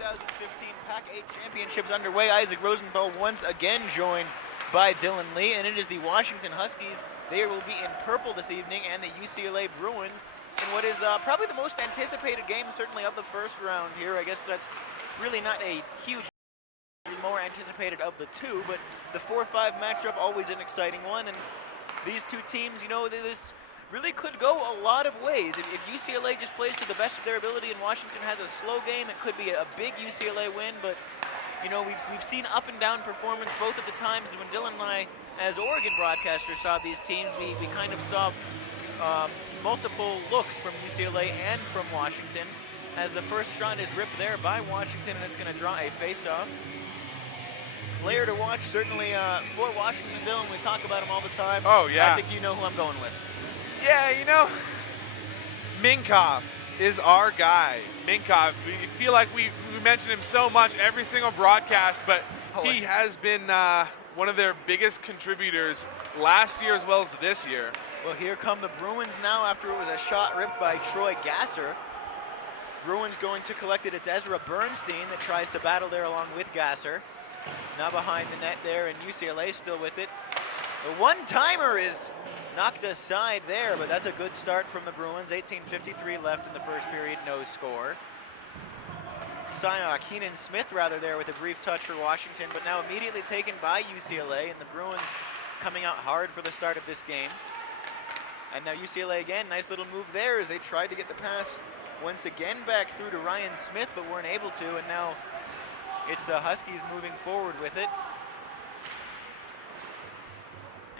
2015 PAC-8 championships underway. Isaac Rosenthal once again joined by Dylan Lee, and it is the Washington Huskies. They will be in purple this evening, and the UCLA Bruins in what is probably the most anticipated game, certainly of the first round here. I guess that's really not a huge, more anticipated of the two, but the 4-5 matchup, always an exciting one. And these two teams, you know, this really could go a lot of ways. If UCLA just plays to the best of their ability and Washington has a slow game, it could be a big UCLA win. But, you know, we've seen up and down performance both at the times. When Dylan and I, as Oregon broadcasters, saw these teams, we kind of saw multiple looks from UCLA and from Washington, as the first shot is ripped there by Washington, and it's going to draw a face-off. Player to watch, certainly for Washington, Dylan. We talk about him all the time. Oh, yeah. I think you know who I'm going with. Yeah, you know, Minkoff is our guy. Minkoff, we feel like we mention him so much every single broadcast, but he has been one of their biggest contributors last year as well as this year. Well, here come the Bruins now after it was a shot ripped by Troy Gasser. Bruins going to collect it. It's Ezra Bernstein that tries to battle there along with Gasser. Now behind the net there, and UCLA still with it. The one-timer is knocked aside there, but that's a good start from the Bruins. 18:53 left in the first period, no score. Keenan Smith rather there with a brief touch for Washington, but now immediately taken by UCLA, and the Bruins coming out hard for the start of this game. And now UCLA again, nice little move there as they tried to get the pass once again back through to Ryan Smith, but weren't able to, and now it's the Huskies moving forward with it.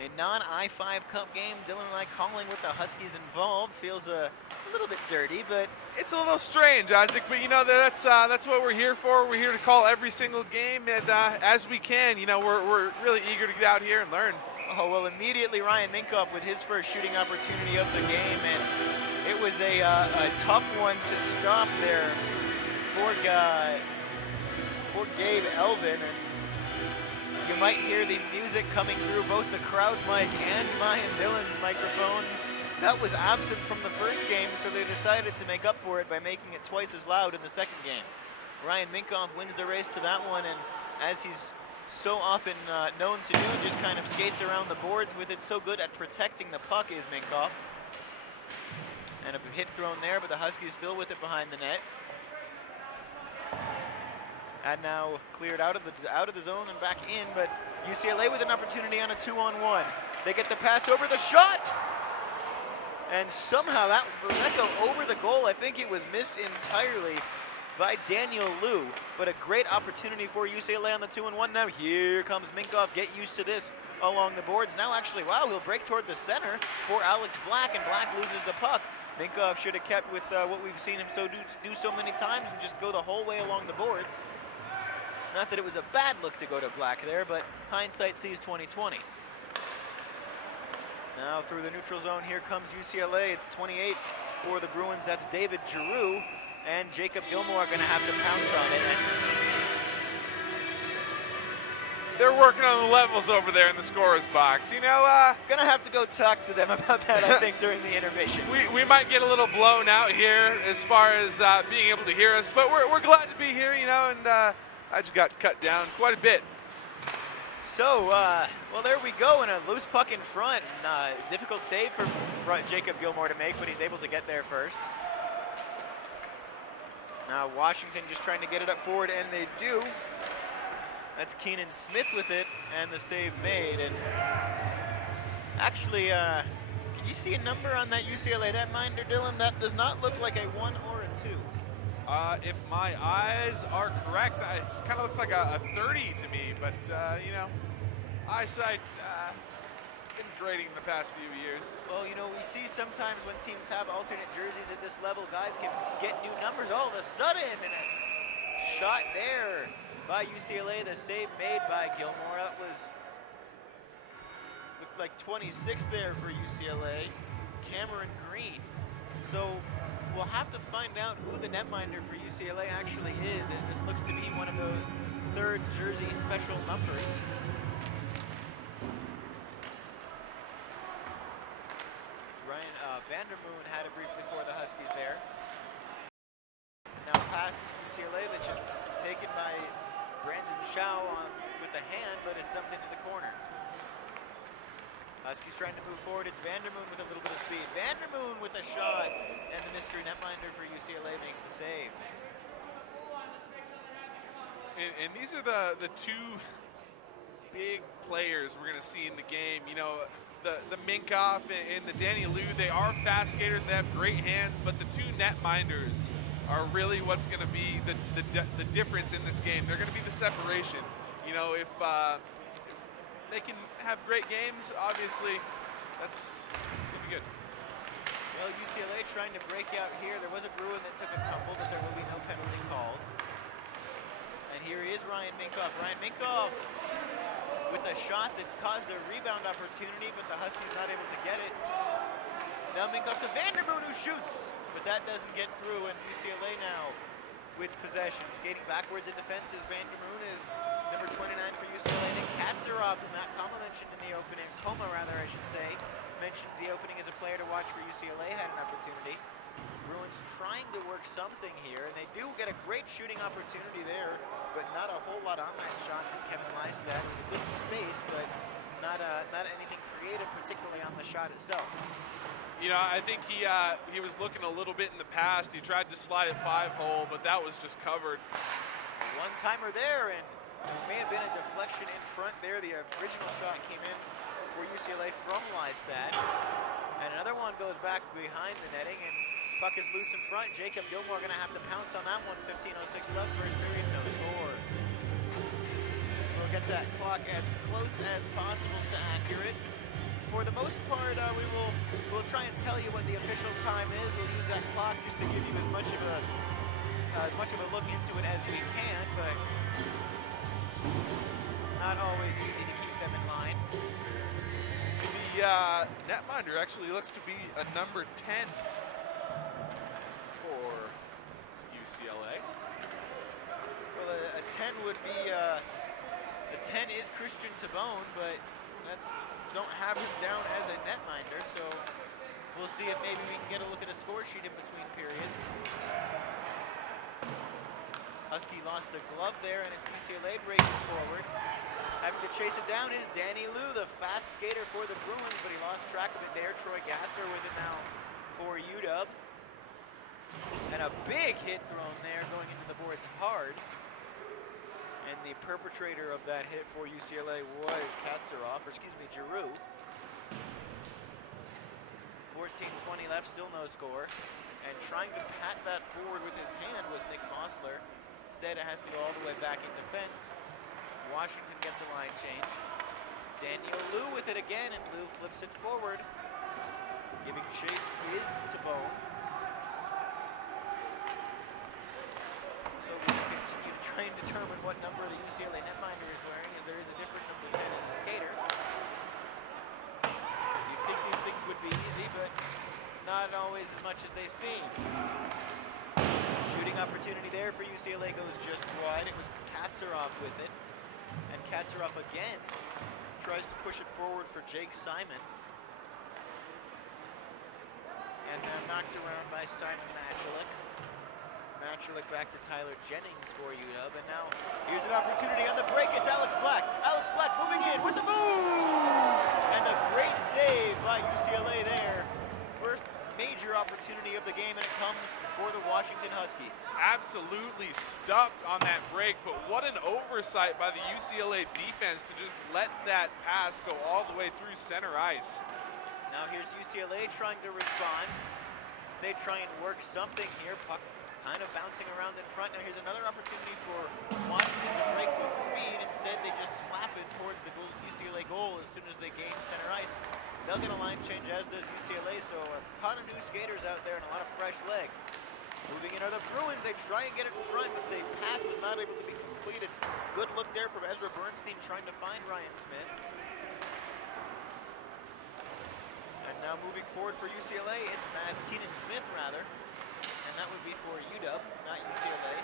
A non-I-5 Cup game. Dylan and I calling with the Huskies involved. Feels a little bit dirty, but it's a little strange, Isaac. But you know, that's what we're here for. We're here to call every single game, and as we can, you know, we're really eager to get out here and learn. Oh well, immediately Ryan Minkoff with his first shooting opportunity of the game, and it was a tough one to stop there for Gabe Elvin. And you might hear the music coming through both the crowd mic and mine and Dylan's microphone. That was absent from the first game, so they decided to make up for it by making it twice as loud in the second game. Ryan Minkoff wins the race to that one, and as he's so often known to do, just kind of skates around the boards with it. So good at protecting the puck is Minkoff. And a hit thrown there, but the Huskies still with it behind the net. And now cleared out of the zone and back in, but UCLA with an opportunity on a 2-on-1. They get the pass over the shot, and somehow that go over the goal. I think it was missed entirely by Daniel Liu, but a great opportunity for UCLA on the 2-on-1. Now here comes Minkoff. Get used to this along the boards. Now actually, wow, he'll break toward the center for Alex Black, and Black loses the puck. Minkoff should have kept with what we've seen him do so many times and just go the whole way along the boards. Not that it was a bad look to go to Black there, but hindsight sees 20/20. Now through the neutral zone, here comes UCLA. It's 28 for the Bruins. That's David Giroux, and Jacob Gilmore are going to have to pounce on it. And they're working on the levels over there in the scorer's box. You know, going to have to go talk to them about that, I think, during the intermission. We might get a little blown out here as far as being able to hear us, but we're glad to be here, you know, and I just got cut down quite a bit. So, well, there we go, and a loose puck in front. And, difficult save for Jacob Gilmore to make, but he's able to get there first. Now Washington just trying to get it up forward, and they do. That's Keenan Smith with it, and the save made. And actually, can you see a number on that UCLA netminder, Dylan? That does not look like a 1 or a 2. If my eyes are correct, it kind of looks like a 30 to me, but you know, eyesight been grading in the past few years. Well, you know, we see sometimes when teams have alternate jerseys at this level, guys can get new numbers all of a sudden, and a shot there by UCLA, the save made by Gilmore. That looked like 26 there for UCLA, Cameron Green. So we'll have to find out who the netminder for UCLA actually is, as this looks to be one of those third jersey special numbers. Ryan Vandermoon had it briefly for the Huskies there. Now past UCLA, that just taken by Brandon Shao with the hand, but it's dumped into the corner. Huskies trying to move forward. It's Vandermoon with a little bit of speed. Vandermoon with a shot, and the mystery netminder for UCLA makes the save. And these are the two big players we're going to see in the game. You know, the Minkoff and the Danny Liu, they are fast skaters. They have great hands, but the two netminders are really what's going to be the difference in this game. They're going to be the separation. You know, if they can have great games, obviously, it's going to be good. Well, UCLA trying to break out here. There was a Bruin that took a tumble, but there will be no penalty called. And here is Ryan Minkoff. Ryan Minkoff with a shot that caused a rebound opportunity, but the Huskies not able to get it. Now Minkoff to Vandermoon, who shoots, but that doesn't get through, and UCLA now with possession. Skating backwards in defense is Vandermoon, is number 29 for UCLA. Nick Katzerov, who Matt Koma mentioned in the opening, I should say, mentioned the opening as a player to watch for UCLA, had an opportunity. Bruins trying to work something here, and they do get a great shooting opportunity there, but not a whole lot on that shot from Kevin Lystad. It was a good space, but not anything creative, particularly on the shot itself. You know, I think he was looking a little bit in the past. He tried to slide it 5-hole, but that was just covered. One-timer there, and it may have been a deflection in front there. The original shot came in for UCLA from Lystad. And another one goes back behind the netting, and puck is loose in front. Jacob Gilmore going to have to pounce on that one. 15:06 left, first period, no score. We'll get that clock as close as possible to accurate. For the most part, we'll try and tell you what the official time is. We'll use that clock just to give you as much of a look into it as we can, but not always easy to keep them in line. The netminder actually looks to be a number 10 for UCLA. Well, a 10 would be a 10 is Christian Tabone, but don't have him down as a netminder, so we'll see if maybe we can get a look at a score sheet in between periods. Husky lost a glove there, and it's UCLA breaking forward. Having to chase it down is Danny Liu, the fast skater for the Bruins, but he lost track of it there. Troy Gasser with it now for UW. And a big hit thrown there, going into the boards hard. And the perpetrator of that hit for UCLA was Giroux. 14:20 left, still no score. And trying to pat that forward with his hand was Nick Mosler. Instead, it has to go all the way back in defense. Washington gets a line change. Daniel Liu with it again, and Liu flips it forward. Giving chase is Tabone. So we can continue to try and determine what number the UCLA netminder is wearing, as there is a difference from lieutenant as a skater. You'd think these things would be easy, but not always as much as they seem. Shooting opportunity there for UCLA goes just wide. It was Katzerov with it. And Katzerov again tries to push it forward for Jake Simon. And knocked around by Simon Machulik. Machulik back to Tyler Jennings for UW. And now here's an opportunity on the break. It's Alex Black. Alex Black moving in with the move! And a great save by UCLA there. First major opportunity of the game, and it comes for the Washington Huskies. Absolutely stuffed on that break, but what an oversight by the UCLA defense to just let that pass go all the way through center ice. Now here's UCLA trying to respond as they try and work something here. Puck kind of bouncing around in front. Now here's another opportunity for Washington to break with speed. Instead, they just slap it towards the UCLA goal as soon as they gain center ice. They'll get a line change, as does UCLA, so a ton of new skaters out there and a lot of fresh legs. Moving in are the Bruins. They try and get it in front, but the pass was not able to be completed. Good look there from Ezra Bernstein trying to find Ryan Smith. And now moving forward for UCLA, it's Mads Keenan Smith, rather. And that would be for UW, not UCLA.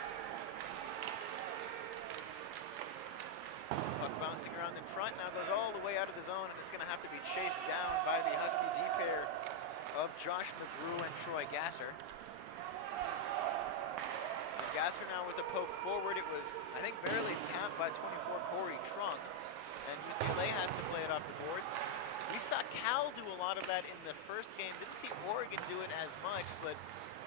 Puck bouncing around in front, now goes all the way out of the zone, and it's going to have to be chased down by the Husky D pair of Josh McGrew and Troy Gasser. And Gasser now with a poke forward. It was, I think, barely tapped by 24 Corey Trunk. And UCLA has to play it off the boards. We saw Cal do a lot of that in the first game. Didn't see Oregon do it as much, but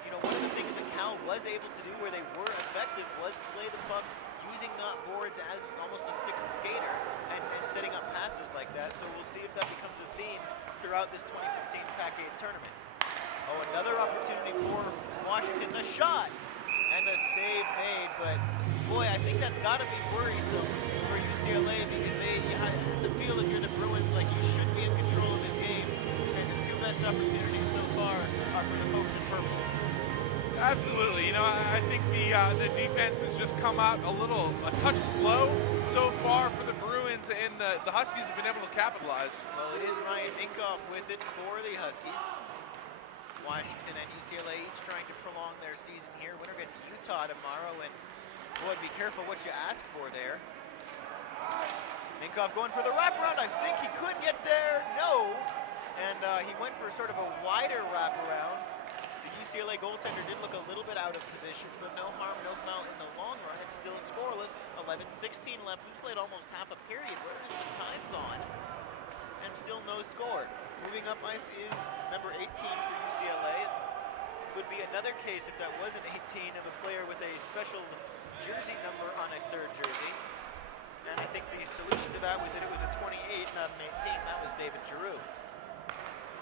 you know, one of the things that Cal was able to do where they were effective was play the puck using the boards as almost a sixth skater and setting up passes like that. So we'll see if that becomes a theme throughout this 2015 PAC-8 tournament. Oh, another opportunity for Washington. The shot and a save made, but boy, I think that's got to be worrisome for UCLA because you have the feel that you're the Bruins, like you should be in control of this game. And the two best opportunities so far are for the folks in purple. Absolutely. You know, I think the defense has just come out a touch slow so far for the Bruins, and the Huskies have been able to capitalize. Well, it is Ryan Minkoff with it for the Huskies. Washington and UCLA each trying to prolong their season here. Winner gets Utah tomorrow, and boy, be careful what you ask for there. Minkoff going for the wraparound. I think he could get there. No. And he went for sort of a wider wraparound. The UCLA goaltender did look a little bit out of position, but no harm, no foul in the long run. It's still scoreless. 11:16 left. We played almost half a period. Where is the time gone? And still no score. Moving up ice is number 18 for UCLA. Would be another case if that was an 18 of a player with a special jersey number on a third jersey. And I think the solution to that was that it was a 28, not an 18. That was David Giroux.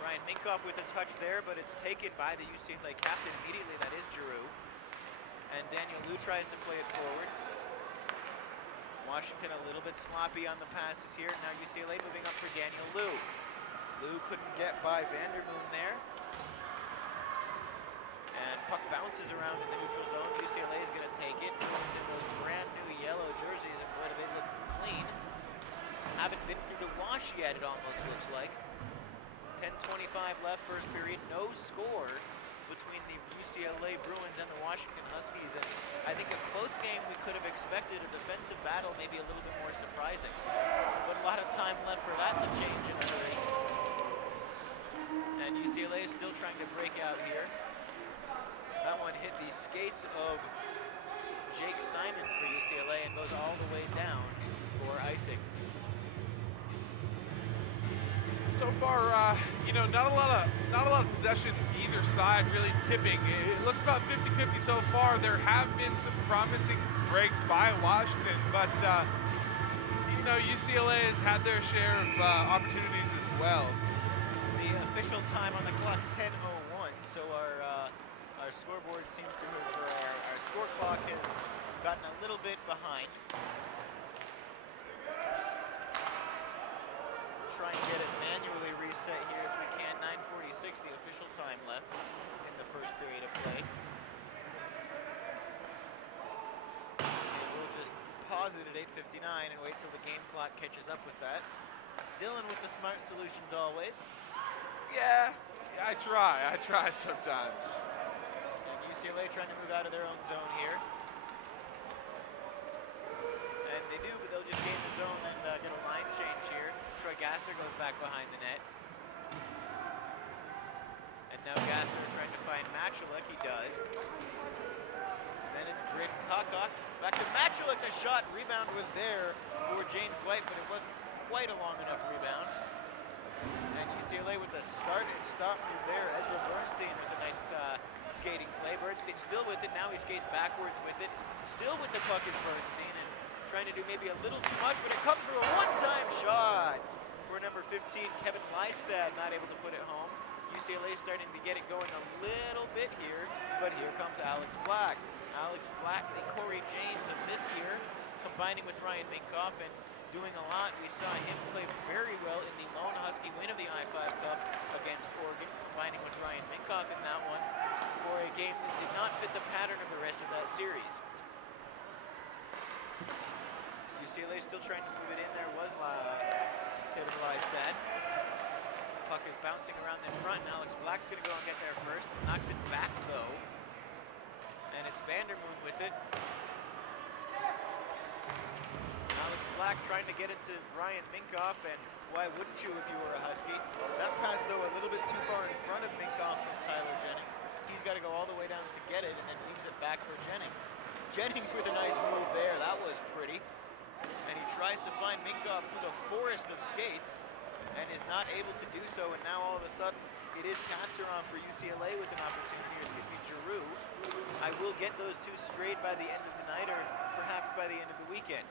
Ryan Minkoff with a touch there, but it's taken by the UCLA captain immediately. That is Giroux. And Daniel Liu tries to play it forward. Washington a little bit sloppy on the passes here. Now UCLA moving up for Daniel Liu. Liu couldn't get by Vandermoon there. And puck bounces around in the neutral zone. UCLA is going to take it. It's in those brand new yellow jerseys, and boy, do they look clean. Haven't been through the wash yet, it almost looks like. 10:25 left, first period, no score between the UCLA Bruins and the Washington Huskies. And I think a close game we could have expected, a defensive battle maybe a little bit more surprising. But a lot of time left for that to change in a hurry. And UCLA is still trying to break out here. That one hit the skates of Jake Simon for UCLA and goes all the way down for icing. So far, you know, not a lot of possession either side really tipping. It looks about 50-50 so far. There have been some promising breaks by Washington, but you know, UCLA has had their share of opportunities as well. The official time on the clock, 10:01. So our scoreboard seems to have, or our score clock has gotten a little bit behind. Try and get it manually reset here if we can. 9:46, the official time left in the first period of play. And we'll just pause it at 8:59 and wait till the game clock catches up with that. Dylan with the smart solutions always. Yeah, I try sometimes. And UCLA trying to move out of their own zone here. And they do, but they'll just gain the zone and get a line change here. Troy Gasser goes back behind the net. And now Gasser trying to find Matulek. He does. Then it's Britt Kokok. Back to Matulek. The shot rebound was there for James White, but it wasn't quite a long enough rebound. And UCLA with the start and stop move there. Ezra Bernstein with a nice skating play. Bernstein still with it. Now he skates backwards with it. Still with the puck is Bernstein, and trying to do maybe a little too much, but it comes from a one-time shot for number 15, Kevin Lystad, not able to put it home. UCLA starting to get it going a little bit here, but here comes Alex Black. Alex Black, the Corey James of this year, combining with Ryan Minkoff and doing a lot. We saw him play very well in the lone Husky win of the I-5 Cup against Oregon, combining with Ryan Minkoff in that one for a game that did not fit the pattern of the rest of that series. UCLA still trying to move it in. There was Kevin Lystad. Puck is bouncing around in front, and Alex Black's going to go and get there first. Knocks it back, though. And it's Vandermoon with it. Alex Black trying to get it to Ryan Minkoff, and why wouldn't you if you were a Husky? That pass, though, a little bit too far in front of Minkoff from Tyler Jennings. He's got to go all the way down to get it, and then leaves it back for Jennings. Jennings with a nice move there. That was pretty. And he tries to find Minkoff through the forest of skates and is not able to do so. And now all of a sudden, it is Katsaron for UCLA with an opportunity, or excuse me, Giroux. I will get those two straight by the end of the night, or perhaps by the end of the weekend.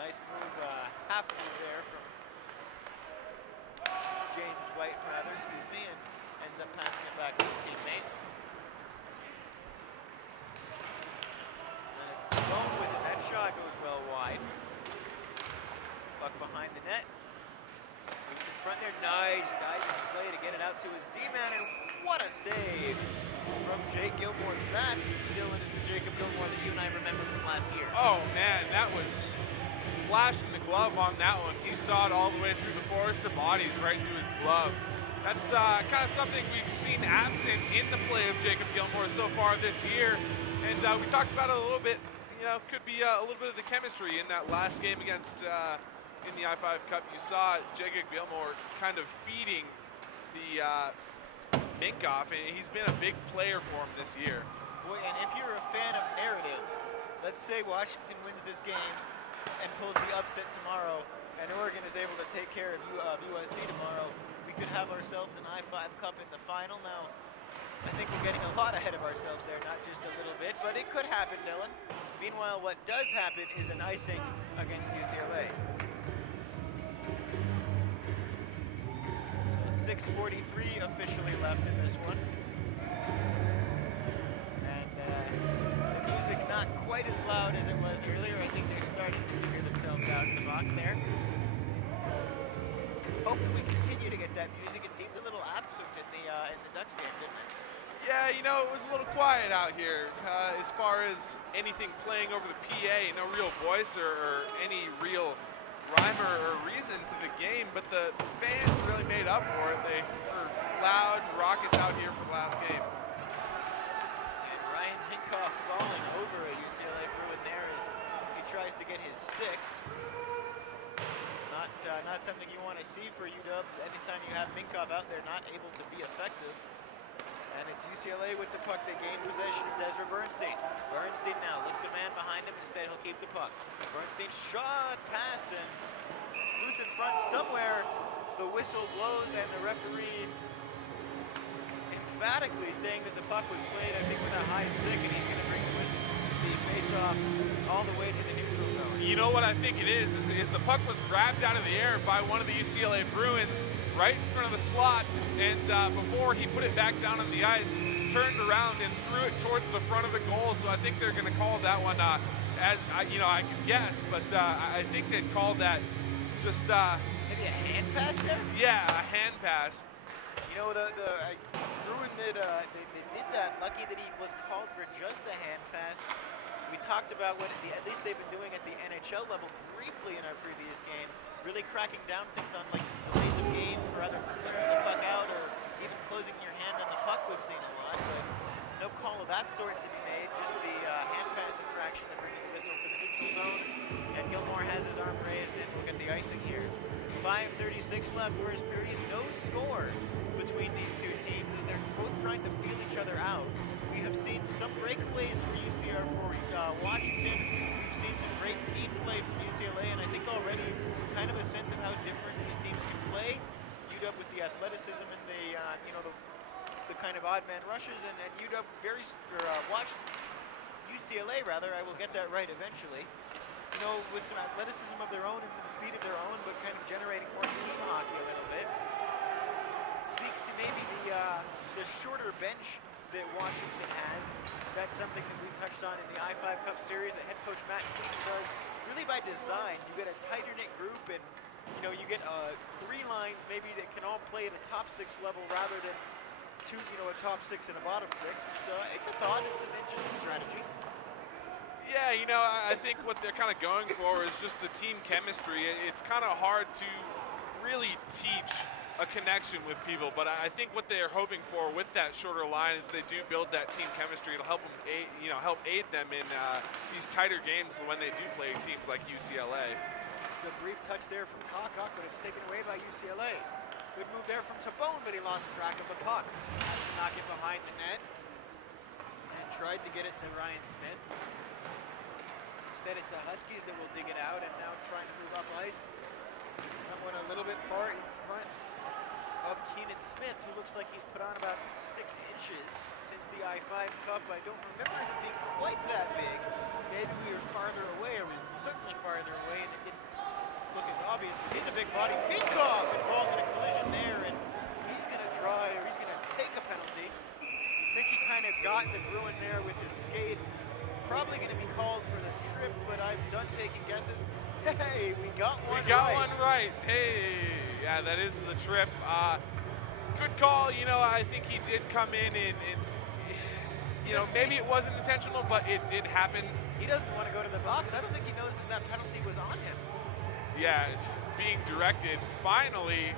Nice move, half move there from James White, rather, excuse me, and ends up passing it back to the teammate. And it's Bone with it. That shot goes well wide. Puck behind the net. Looks in front there. Nice diving play to get it out to his D-man, and what a save from Jake Gilmore. That, Dylan, is the Jacob Gilmore that you and I remember from last year. Oh man, that was flashing the glove on that one. He saw it all the way through the forest of bodies right through his glove. That's kind of something we've seen absent in the play of Jacob Gilmore so far this year. And we talked about it a little bit, you know, could be a little bit of the chemistry in that last game against, in the I-5 Cup. You saw Jacob Gilmore kind of feeding the Minkoff, and he's been a big player for him this year. Boy, and if you're a fan of narrative, let's say Washington wins this game and pulls the upset tomorrow, and Oregon is able to take care of USC tomorrow, we could have ourselves an I-5 Cup in the final. Now, I think we're getting a lot ahead of ourselves there, not just a little bit, but it could happen, Dylan. Meanwhile, what does happen is an icing against UCLA. So 6:43 officially left in this one. And the music not quite as loud as it was earlier. I think they're starting to hear themselves out in the box there. Hope that we continue to get that music. It seemed a little absent in the Ducks game, didn't it? Yeah, you know, it was a little quiet out here as far as anything playing over the PA. No real voice or any real rhyme or reason to the game, but the fans really made up for it. They were loud and raucous out here for the last game. And Ryan Minkoff falling over a UCLA Bruin there as he tries to get his stick. Not something you want to see for UW. Anytime you have Minkoff out there not able to be effective. And it's UCLA with the puck. They gain possession. It's Ezra Bernstein. Bernstein now looks a man behind him. Instead, he'll keep the puck. Bernstein shot, pass, and loose in front somewhere. The whistle blows, and the referee emphatically saying that the puck was played, I think, with a high stick, and he's going to bring the face-off all the way to the neutral zone. You know what I think it is the puck was grabbed out of the air by one of the UCLA Bruins right in front of the slot, and before he put it back down on the ice, turned around and threw it towards the front of the goal. So I think they're going to call that one, as you know, I could guess, but I think they'd call that just maybe a hand pass there. Yeah, a hand pass. You know, Bruin they did that. Lucky that he was called for just a hand pass. We talked about what at least they've been doing at the NHL level briefly in our previous game, really cracking down things on like delays of game for either clearing the puck out or even closing your hand on the puck. We've seen a lot, but no call of that sort to be made. Just the hand pass infraction that brings the whistle to the neutral zone, and Gilmore has his arm raised, and we'll get the icing here. 5:36 left first period. No score between these two teams as they're both trying to feel each other out. We have seen some breakaways for Washington. We've seen some great team play from UCLA, and I think already kind of a sense of how different these teams can play. UW with the athleticism and the the kind of odd man rushes, and UW UCLA rather. I will get that right eventually. You know, with some athleticism of their own and some speed of their own, but kind of generating more team hockey a little bit. Speaks to maybe the shorter bench that Washington has. That's something that we touched on in the I-5 Cup Series that head coach Matt Queen does really by design. You get a tighter knit group, and you know, you get three lines maybe that can all play at a top six level rather than two, you know, a top six and a bottom six. It's a thought. It's an interesting strategy. Yeah, you know, I think what they're kind of going for is just the team chemistry. It's kind of hard to really teach a connection with people, but I think what they are hoping for with that shorter line is they do build that team chemistry. It'll help them, help aid them in these tighter games when they do play teams like UCLA. It's a brief touch there from Kakak, but it's taken away by UCLA. Good move there from Tabone, but he lost track of the puck. Has to knock it behind the net. And tried to get it to Ryan Smith. Instead, it's the Huskies that will dig it out and now trying to move up ice. That one a little bit far in front of Keenan Smith, who looks like he's put on about 6 inches since the I-5 Cup. I don't remember him being quite that big. Maybe we were farther away, or we were certainly farther away, and it didn't look as obvious. But he's a big body. Minkov involved in a collision there, and he's going to draw, or he's going to take a penalty. I think he kind of got the Bruin there with his skate. He's probably going to be called for the trip, but I'm done taking guesses. Hey, we got one right. We got one right. Hey, yeah, that is the trip. Good call. You know, I think he did come in and you know, maybe it wasn't intentional, but it did happen. He doesn't want to go to the box. I don't think he knows that that penalty was on him. Yeah, it's being directed. Finally,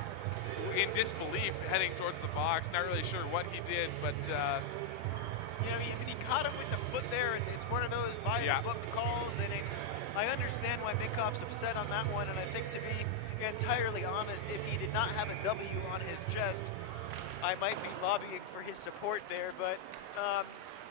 in disbelief, heading towards the box. Not really sure what he did, but you know, he caught him with the foot there. It's one of those by-the-book calls, and I understand why Minkov's upset on that one, and I think, to be entirely honest, if he did not have a W on his chest, I might be lobbying for his support there, but,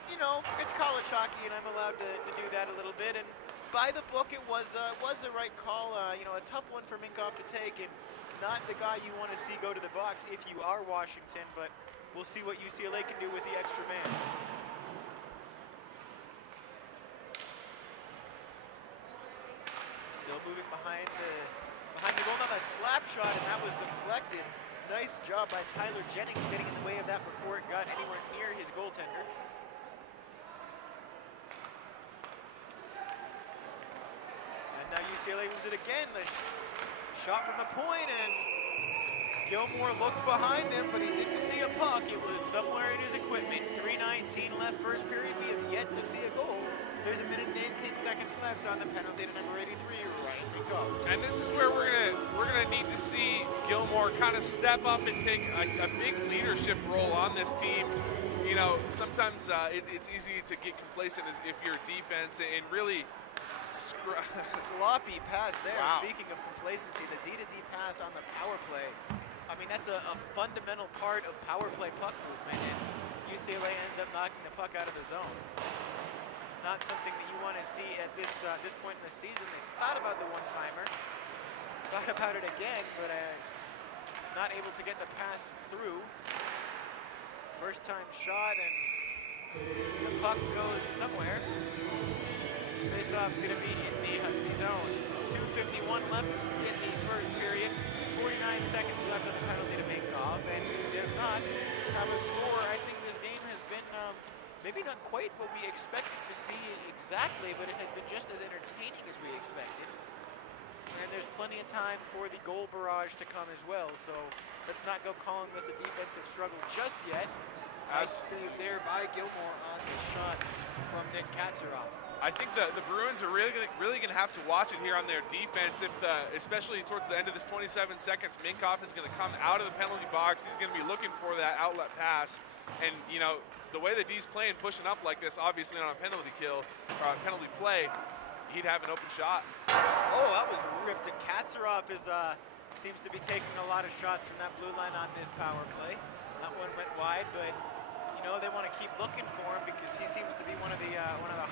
you know, it's college hockey, and I'm allowed to do that a little bit, and by the book, it was the right call. You know, a tough one for Minkov to take, and not the guy you want to see go to the box if you are Washington, but we'll see what UCLA can do with the extra man. Still moving behind the goal. Now a slap shot, and that was deflected. Nice job by Tyler Jennings getting in the way of that before it got anywhere near his goaltender. And now UCLA moves it again. The shot from the point, and Gilmore looked behind him, but he didn't see a puck. It was somewhere in his equipment. 3:19 left first period. We have yet to see a goal. There's a minute and 18 seconds left on the penalty to number 83, Ryan Minkov. And this is where we're gonna need to see Gilmore kind of step up and take a big leadership role on this team. You know, sometimes it's easy to get complacent if you're defense and really sloppy pass there. Wow. Speaking of complacency, the D-to-D pass on the power play. I mean, that's a fundamental part of power play puck movement, and UCLA ends up knocking the puck out of the zone. Not something that you want to see at this point in the season. They thought about the one-timer, thought about it again, but not able to get the pass through. First time shot, and the puck goes somewhere. Faceoff's going to be in the Husky zone. 2:51 left in the first period. 49 seconds left on the penalty to Minkov, and we did not have a score. I think this game has been maybe not quite what we expected to see exactly, but it has been just as entertaining as we expected. And there's plenty of time for the goal barrage to come as well, so let's not go calling this a defensive struggle just yet. Nice save there by Gilmore on the shot from Nick Katsaroff. I think the Bruins are really gonna have to watch it here on their defense. Especially towards the end of this 27 seconds, Minkov is gonna come out of the penalty box. He's gonna be looking for that outlet pass, and you know, the way the D's playing, pushing up like this, obviously on a penalty kill or a penalty play, he'd have an open shot. Oh, that was ripped, and Katsaroff seems to be taking a lot of shots from that blue line on this power play. That one went wide, but you know, they want to keep looking for him because he seems to be one of the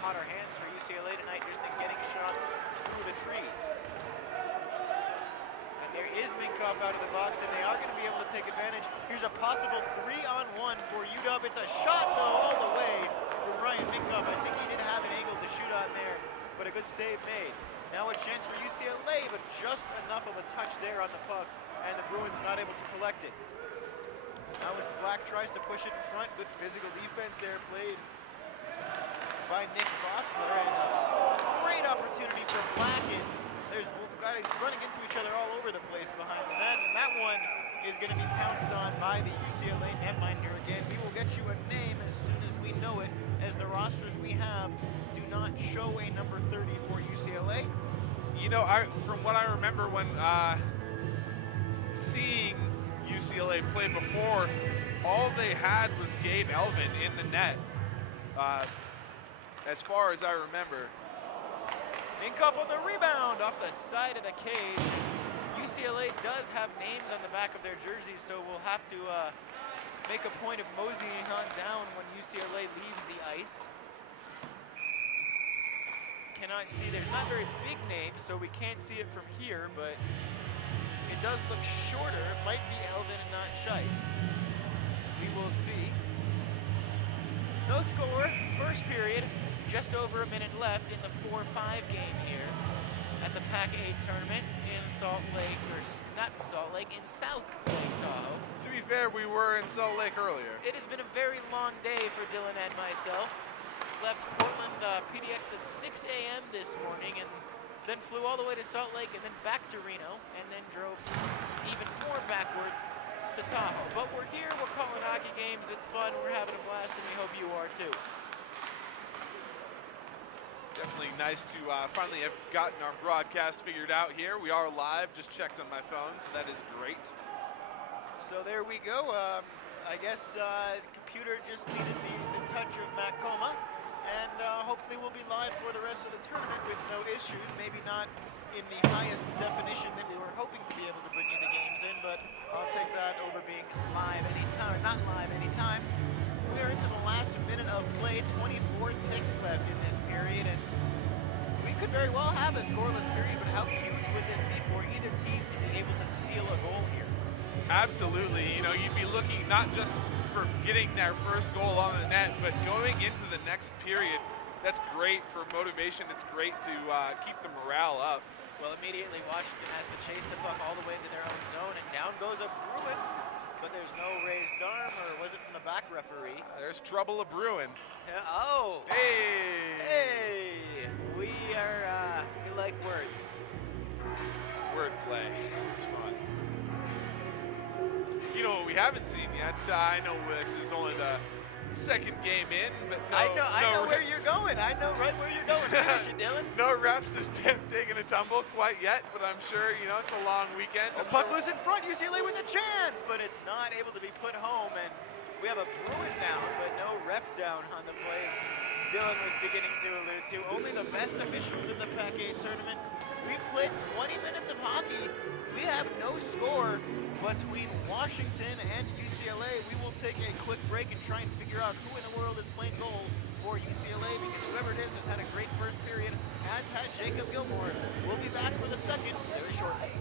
hotter hands for UCLA tonight, just in getting shots through the trees. And there is Minkov out of the box, and they are going to be able to take advantage. Here's a possible 3-on-1 for UW. It's a shot, though, all the way from Ryan Minkov. I think he did have an angle to shoot on there, but a good save made. Now a chance for UCLA, but just enough of a touch there on the puck, and the Bruins not able to collect it. Now it's Black, tries to push it in front. Good physical defense there played by Nick Vossler. And a great opportunity for Black. And there's guys running into each other all over the place behind the net. And that one is going to be pounced on by the UCLA netminder again. We will get you a name as soon as we know it, as the rosters we have do not show a number 30 for UCLA. You know, from what I remember when seeing UCLA play before, all they had was Gabe Elvin in the net, as far as I remember. Minkov on the rebound off the side of the cage. UCLA does have names on the back of their jerseys, so we'll have to make a point of moseying on down when UCLA leaves the ice. cannot see. There's not very big names, so we can't see it from here, but it does look shorter. It might be Elvin and not Shice. We will see. No score, first period, just over a minute left in the 4-5 game here at the PAC-8 tournament in Salt Lake, or not in Salt Lake, in South Lake Tahoe. To be fair, we were in Salt Lake earlier. It has been a very long day for Dylan and myself. Left Portland PDX at 6 a.m. this morning and then flew all the way to Salt Lake and then back to Reno and then drove even more backwards to Tahoe. But we're here, we're calling hockey games, it's fun, we're having a blast, and we hope you are too. Definitely nice to finally have gotten our broadcast figured out here. We are live, just checked on my phone, so that is great. So there we go. I guess computer just needed the touch of Matt Coma, and hopefully we'll be live for the rest of the tournament with no issues. Maybe not in the highest definition that we were hoping to be able to bring you the games in, but I'll take that over being live anytime, or not live anytime. We are into the last minute of play, 24 ticks left in this period, and we could very well have a scoreless period, but how huge would this be for either team to be able to steal a goal here? Absolutely. You know, you'd be looking not just for getting their first goal on the net, but going into the next period. That's great for motivation. It's great to keep the morale up. Well, immediately Washington has to chase the puck all the way into their own zone, and down goes a Bruin. But there's no raised arm, or was it from the back referee? There's trouble a brewing. Yeah, oh! Hey! Hey! We like words. Wordplay. It's fun. You know what we haven't seen yet? I know this is only the second game in, but I know where you're going. I know right where you're going. Finish it, Dylan. No refs has taken a tumble quite yet, but I'm sure, you know, it's a long weekend. The puck loose in front, UCLA with a chance, but it's not able to be put home, and we have a Bruin down, but no ref down on the plays Dylan was beginning to allude to. Only the best officials in the PAC-8 tournament. We played 20 minutes of hockey. We have no score between Washington and UCLA. We will take a quick break and try and figure out who in the world is playing goal for UCLA, because whoever it is has had a great first period, as has Jacob Gilmore. We'll be back for the second very shortly.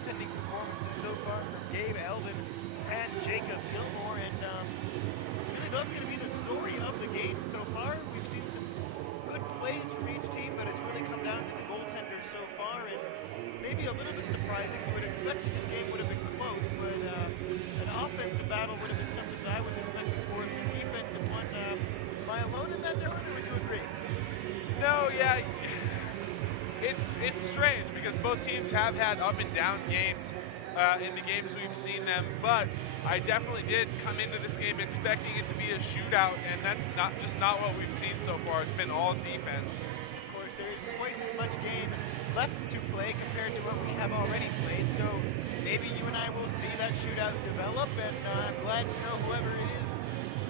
goaltending performances so far from Gabe Elvin and Jacob Gilmore, and really that's going to be the story of the game so far. We've seen some good plays from each team, but it's really come down to the goaltenders so far, and maybe a little bit surprising. We would have expected this game would have been close, but an offensive battle would have been something that I was expecting more than a defensive one. Am I alone in that, Dylan, or would you agree? No, yeah. It's strange because both teams have had up and down games in the games we've seen them, but I definitely did come into this game expecting it to be a shootout, and that's not what we've seen so far. It's been all defense. Of course, there is twice as much game left to play compared to what we have already played, so maybe you and I will see that shootout develop, and I'm glad whoever it is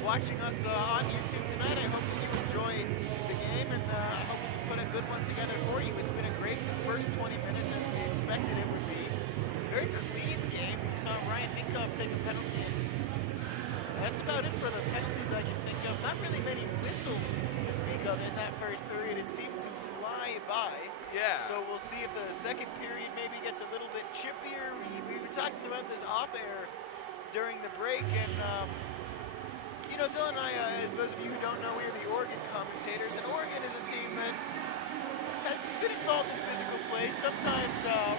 watching us on YouTube tonight, I hope that you enjoy the game, and I hope we can put a good one together for you. It's been a great first 20 minutes as we expected it would be. Very clean game. We saw Ryan Minkoff take a penalty. That's about it for the penalties I can think of. Not really many whistles to speak of in that first period. It seemed to fly by. Yeah. So we'll see if the second period maybe gets a little bit chippier. We were talking about this off air during the break, and Dylan and I, those of you who don't know, we are the Oregon commentators, and Oregon is a team that has been involved in physical play, sometimes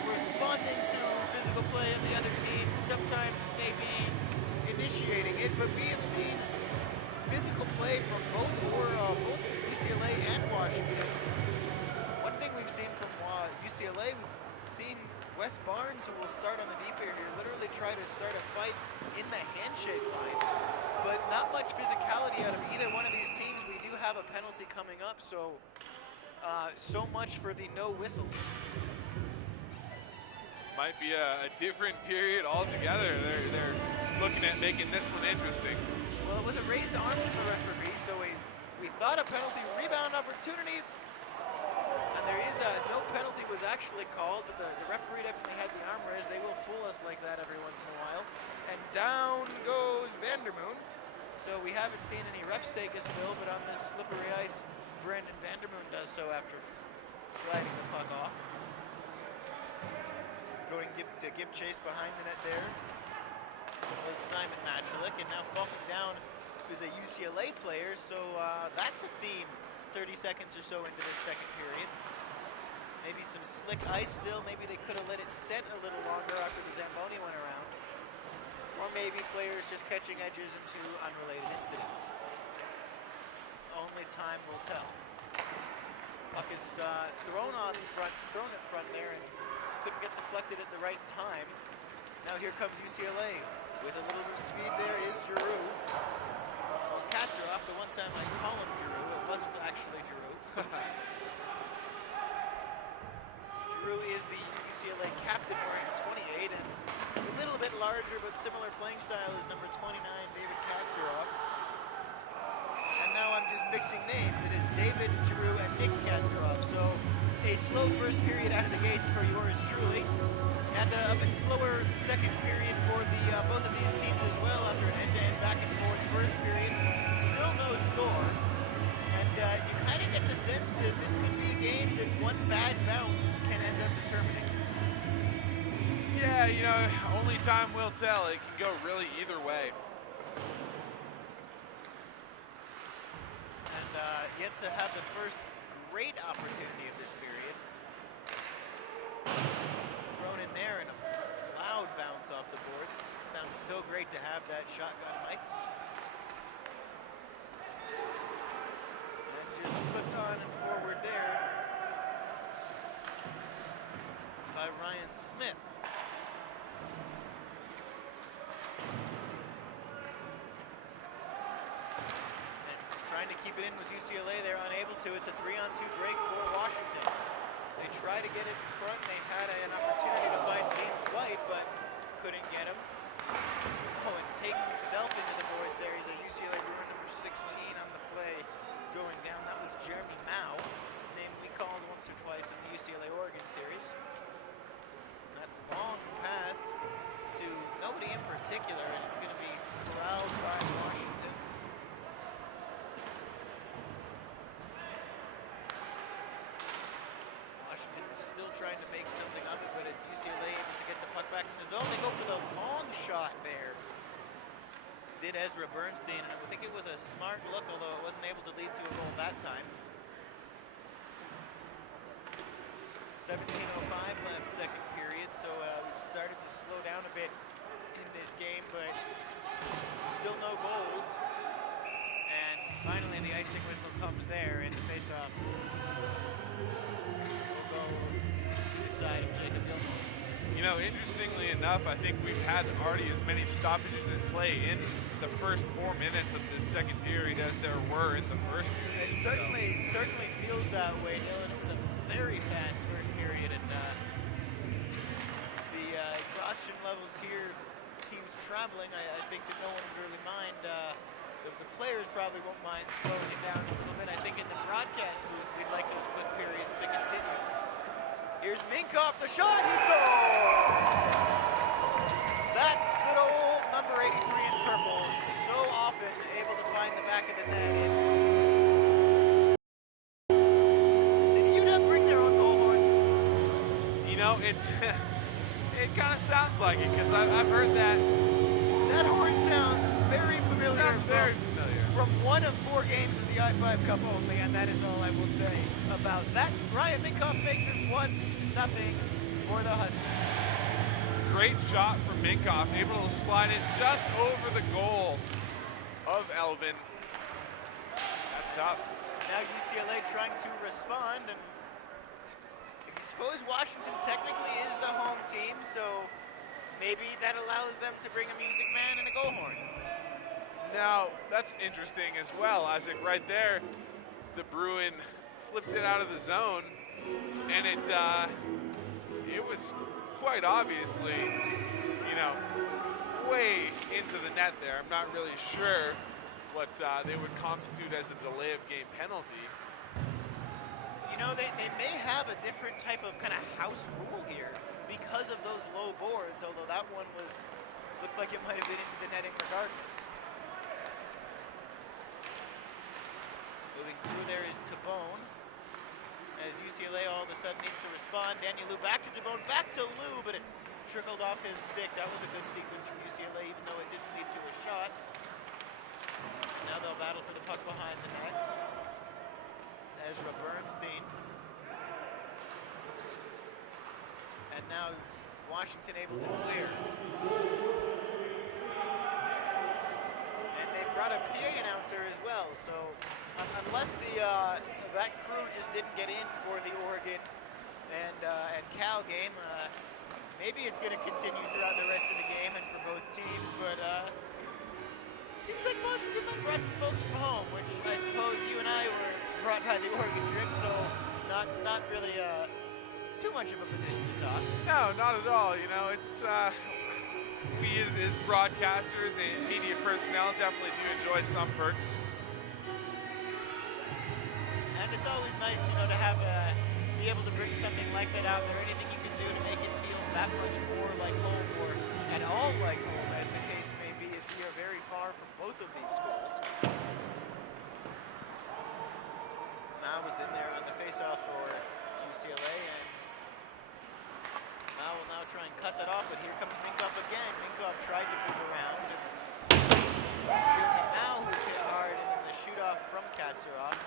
responding to physical play of the other team, sometimes maybe initiating it, but we have seen physical play from both UCLA and Washington. One thing we've seen from UCLA, we've seen Wes Barnes, who will start on the deep air here, literally try to start a fight in the handshake line, but not much physicality out of either one of these teams. We do have a penalty coming up, so so much for the no whistles. Might be a different period altogether. They're looking at making this one interesting. Well, it was a raised arm from the referee, so we thought a penalty rebound opportunity, and there is no penalty was actually called, but the referee definitely had the arm raised. They will fool us like that every once in a while. And down goes Vandermoon. So we haven't seen any refs take a spill, but on this slippery ice, Brandon Vandermoon does so after sliding the puck off. Going to give chase behind the net there was Simon Matchalik, and now falling down who's a UCLA player, so that's a theme 30 seconds or so into this second period. Maybe some slick ice still, maybe they could have let it set a little longer after the Zamboni went around. Or maybe players just catching edges into unrelated incidents. Only time will tell. Puck is thrown in front there and couldn't get deflected at the right time. Now here comes UCLA. With a little bit of speed there is Giroux. Well, Katzeroff, the one time I call him Giroux, it wasn't actually Giroux. Giroux is the UCLA captain wearing 28, and a little bit larger but similar playing style is number 29, David Katzeroff. And now I'm just mixing names. It is David Giroux and Nick Katzeroff. So a slow first period out of the gates for yours truly. And a bit slower second period for the both of these teams as well after an end-to-end back and forth first period. Still no score. And you kind of get the sense that this could be a game that one bad bounce can end up determining. Yeah, only time will tell. It can go really either way. And yet to have the first great opportunity of this period. Thrown in there and a loud bounce off the boards. Sounds so great to have that shotgun mic. And just flipped on and forward there by Ryan Smith. And trying to keep it in was UCLA. They're unable to. It's a 3-on-2 break for Washington. They try to get it in front. They had an opportunity to find James White, but couldn't get him. Oh, and taking himself into the boards there. He's a UCLA Bruin number 16 on the play going down. That was Jeremy Mao, name we called once or twice in the UCLA-Oregon series. That long pass to nobody in particular, and it's going to be corralled by Washington. trying to make something of it, but it's UCLA able to get the puck back in the zone. They go for the long shot there. Did Ezra Bernstein, and I think it was a smart look, although it wasn't able to lead to a goal that time. 17:05 left second period, so we've started to slow down a bit in this game, but still no goals. And finally the icing whistle comes there, and the face-off will go to the side of Jacob Gilmore. You know, interestingly enough, I think we've had already as many stoppages in play in the first 4 minutes of this second period as there were in the first period. It certainly feels that way, Dylan. It was a very fast first period, and the exhaustion levels here seems traveling. I think that no one would really mind. The players probably won't mind slowing it down a little bit. I think in the broadcast booth, we'd like those quick periods to continue. Here's Minkoff, the shot, he scores! That's good old number 83 in purple, so often able to find the back of the net. Did UW bring their own goal horn? You know, it kind of sounds like it, because I've heard that. That horn sounds very familiar. Sounds very familiar. From one of 4 games of the I-5 Cup only, and that is all I will say about that. Ryan Minkoff makes it 1-0 for the Huskies. Great shot from Minkoff, able to slide it just over the goal of Elvin. That's tough. Now UCLA trying to respond, and I suppose Washington technically is the home team, so maybe that allows them to bring a Music Man and a goal horn. Now, that's interesting as well. Isaac, right there, the Bruin flipped it out of the zone, and it was quite obviously, you know, way into the net there. I'm not really sure what they would constitute as a delay of game penalty. You know, they may have a different type of kind of house rule here because of those low boards, although that one looked like it might have been into the netting regardless. Moving through there is Tabone, as UCLA all of a sudden needs to respond. Daniel Liu back to Tabone, back to Liu, but it trickled off his stick. That was a good sequence from UCLA, even though it didn't lead to a shot. Now they'll battle for the puck behind the net. It's Ezra Bernstein. And now Washington able to clear. And they brought a PA announcer as well, so unless that crew just didn't get in for the Oregon and Cal game, maybe it's going to continue throughout the rest of the game and for both teams, but seems like Washington might brought some folks from home, which I suppose you and I were brought by the Oregon trip, so not really too much of a position to talk. No, not at all. You know, it's we as broadcasters and media personnel definitely do enjoy some perks. And it's always nice, you know, to have be able to bring something like that out there. Anything you can do to make it feel that much more like home, or at all like home, as the case may be, as we are very far from both of these schools. Mao was in there on the faceoff for UCLA, and Mao will now try and cut that off, but here comes Minkoff again. Minkoff tried to move around, and Mao who's hit hard, and then the shoot off from Katsarov.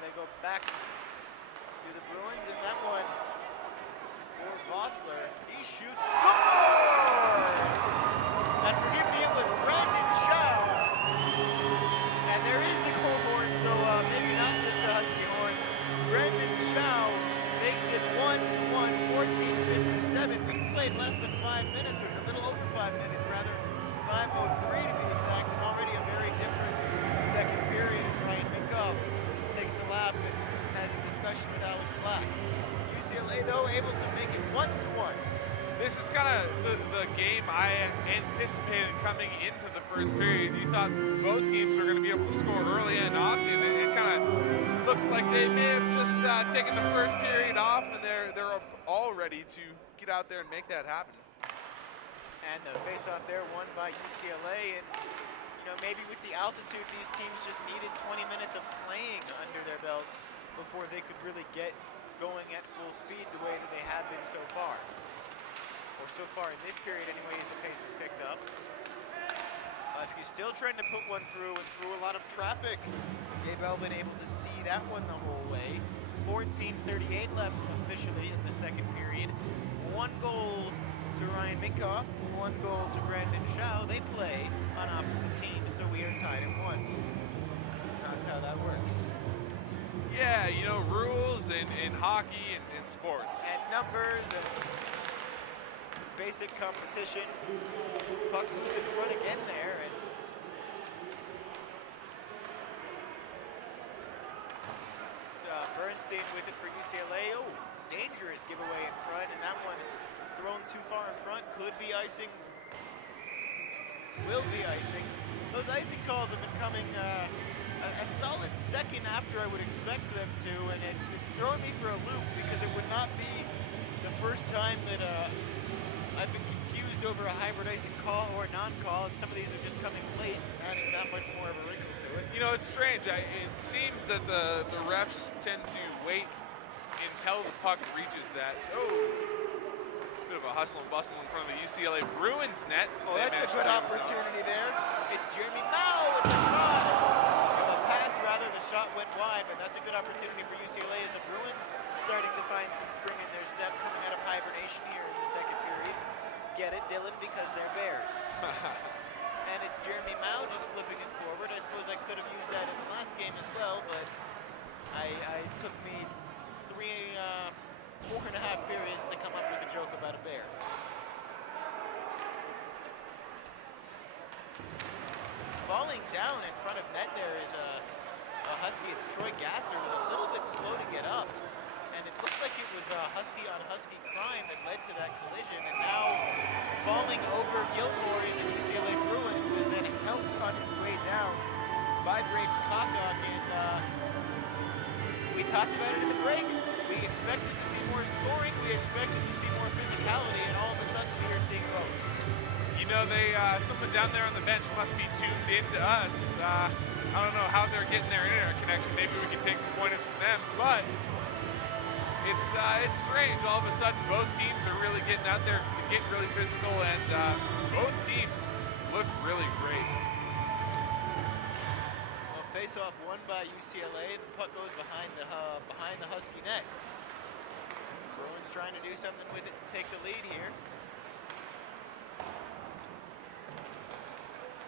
They go back to the Bruins, and that one for Vossler. He shoots, scores! And forgive me, it was Brandon Shaw. And there is the goal horn, so maybe not just a Husky horn. Brandon Shaw makes it 1-1, 14:57. We played less than 5 minutes, or a little over 5 minutes, rather. 5:03 to be exact, and already a very different second period as Ryan Minkoff takes a lap and has a discussion with Alex Black. UCLA, though, able to make it 1-1. This is kind of the game I anticipated coming into the first period. You thought both teams were going to be able to score early and often. It kind of looks like they may have just taken the first period off, and they're all ready to get out there and make that happen. And the face-off there won by UCLA, and you know, maybe with the altitude, these teams just needed 20 minutes of playing under their belts before they could really get going at full speed the way that they have been so far. Or so far in this period anyways, the pace has picked up. Huskies still trying to put one through and through a lot of traffic. Gabe Elvin able to see that one the whole way. 14:38 left officially in the second period. 1 goal to Ryan Minkoff, 1 goal to Brandon Shao. They play on opposite teams, so we are tied at 1. That's how that works. Yeah, you know, rules in hockey and sports. And numbers and basic competition. Puck moves in front again there. And Bernstein with it for UCLA. Oh, dangerous giveaway in front, and that one thrown too far in front could be icing. Will be icing. Those icing calls have been coming a solid second after I would expect them to, and it's throwing me for a loop because it would not be the first time that I've been confused over a hybrid icing call or non-call, and some of these are just coming late, adding that much more of a wrinkle to it. You know, it's strange. It seems that the refs tend to wait until the puck reaches that. Oh, bit of a hustle and bustle in front of the UCLA Bruins net. Oh, that's a good opportunity there. It's Jeremy Mao with the shot. The pass, rather, the shot went wide, but that's a good opportunity for UCLA as the Bruins starting to find some spring in their step coming out of hibernation here in the second period. Get it, Dylan, because they're Bears. And it's Jeremy Mao just flipping it forward. I suppose I could have used that in the last game as well, but it took me 4.5 periods to come up with a joke about a bear. Falling down in front of net there is a Husky. It's Troy Gasser, who's a little bit slow to get up. And it looked like it was a Husky on Husky crime that led to that collision. And now falling over Gilmore is a UCLA Bruin, who was then helped on his way down by Braden Kokok. And we talked about it in the break. We expected to see more scoring. We expected to see more physicality. And all of a sudden we are seeing both. You know, someone down there on the bench must be tuned into us. I don't know how they're getting their internet connection. Maybe we can take some pointers from them, but it's strange. All of a sudden, both teams are really getting out there, getting really physical, and both teams look really great. Well, face-off won by UCLA. The puck goes behind the Husky net. Bruins trying to do something with it to take the lead here.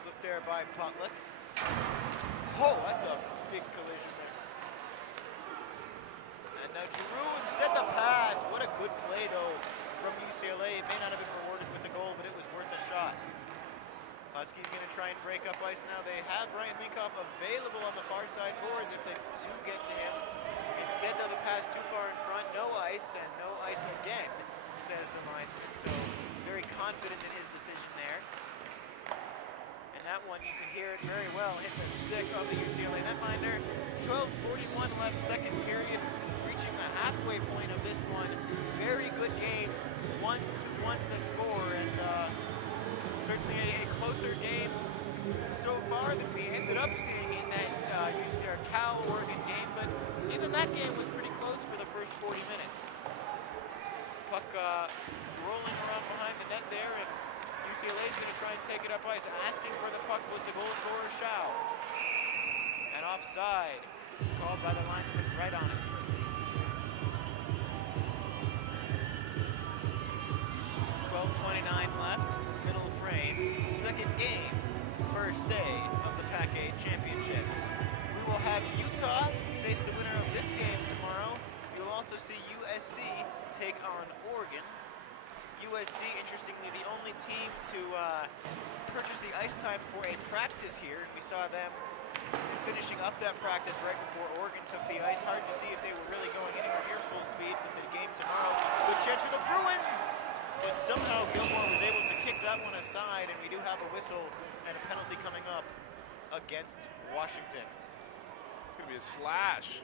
Flip there by Potluck. Oh, that's a big collision there. And now Giroux instead the pass. What a good play though from UCLA. It may not have been rewarded with the goal, but it was worth a shot. Huskies going to try and break up ice now. They have Ryan Minkoff available on the far side boards if they do get to him. Instead though, the pass too far in front. No ice, and no ice again, says the linesman. So very confident in his decision there. And that one, you can hear it very well, hit the stick of the UCLA netminder. 12:41 left, second period, reaching the halfway point of this one. Very good game, 1-1 the score, and certainly a closer game so far than we ended up seeing in that Cal Oregon game, but even that game was pretty close for the first 40 minutes. Puck rolling around behind the net there, and UCLA is going to try and take it up ice. Asking for the puck was the goal scorer, Shao. And offside, called by the linesman right on it. 12:29 left, middle frame. Second game, first day of the PAC-8 championships. We will have Utah face the winner of this game tomorrow. You'll also see USC take on Oregon. USC, interestingly, the only team to purchase the ice time for a practice here. And we saw them finishing up that practice right before Oregon took the ice. Hard to see if they were really going anywhere near full speed with the game tomorrow. Good chance for the Bruins! But somehow Gilmore was able to kick that one aside, and we do have a whistle and a penalty coming up against Washington. It's going to be a slash.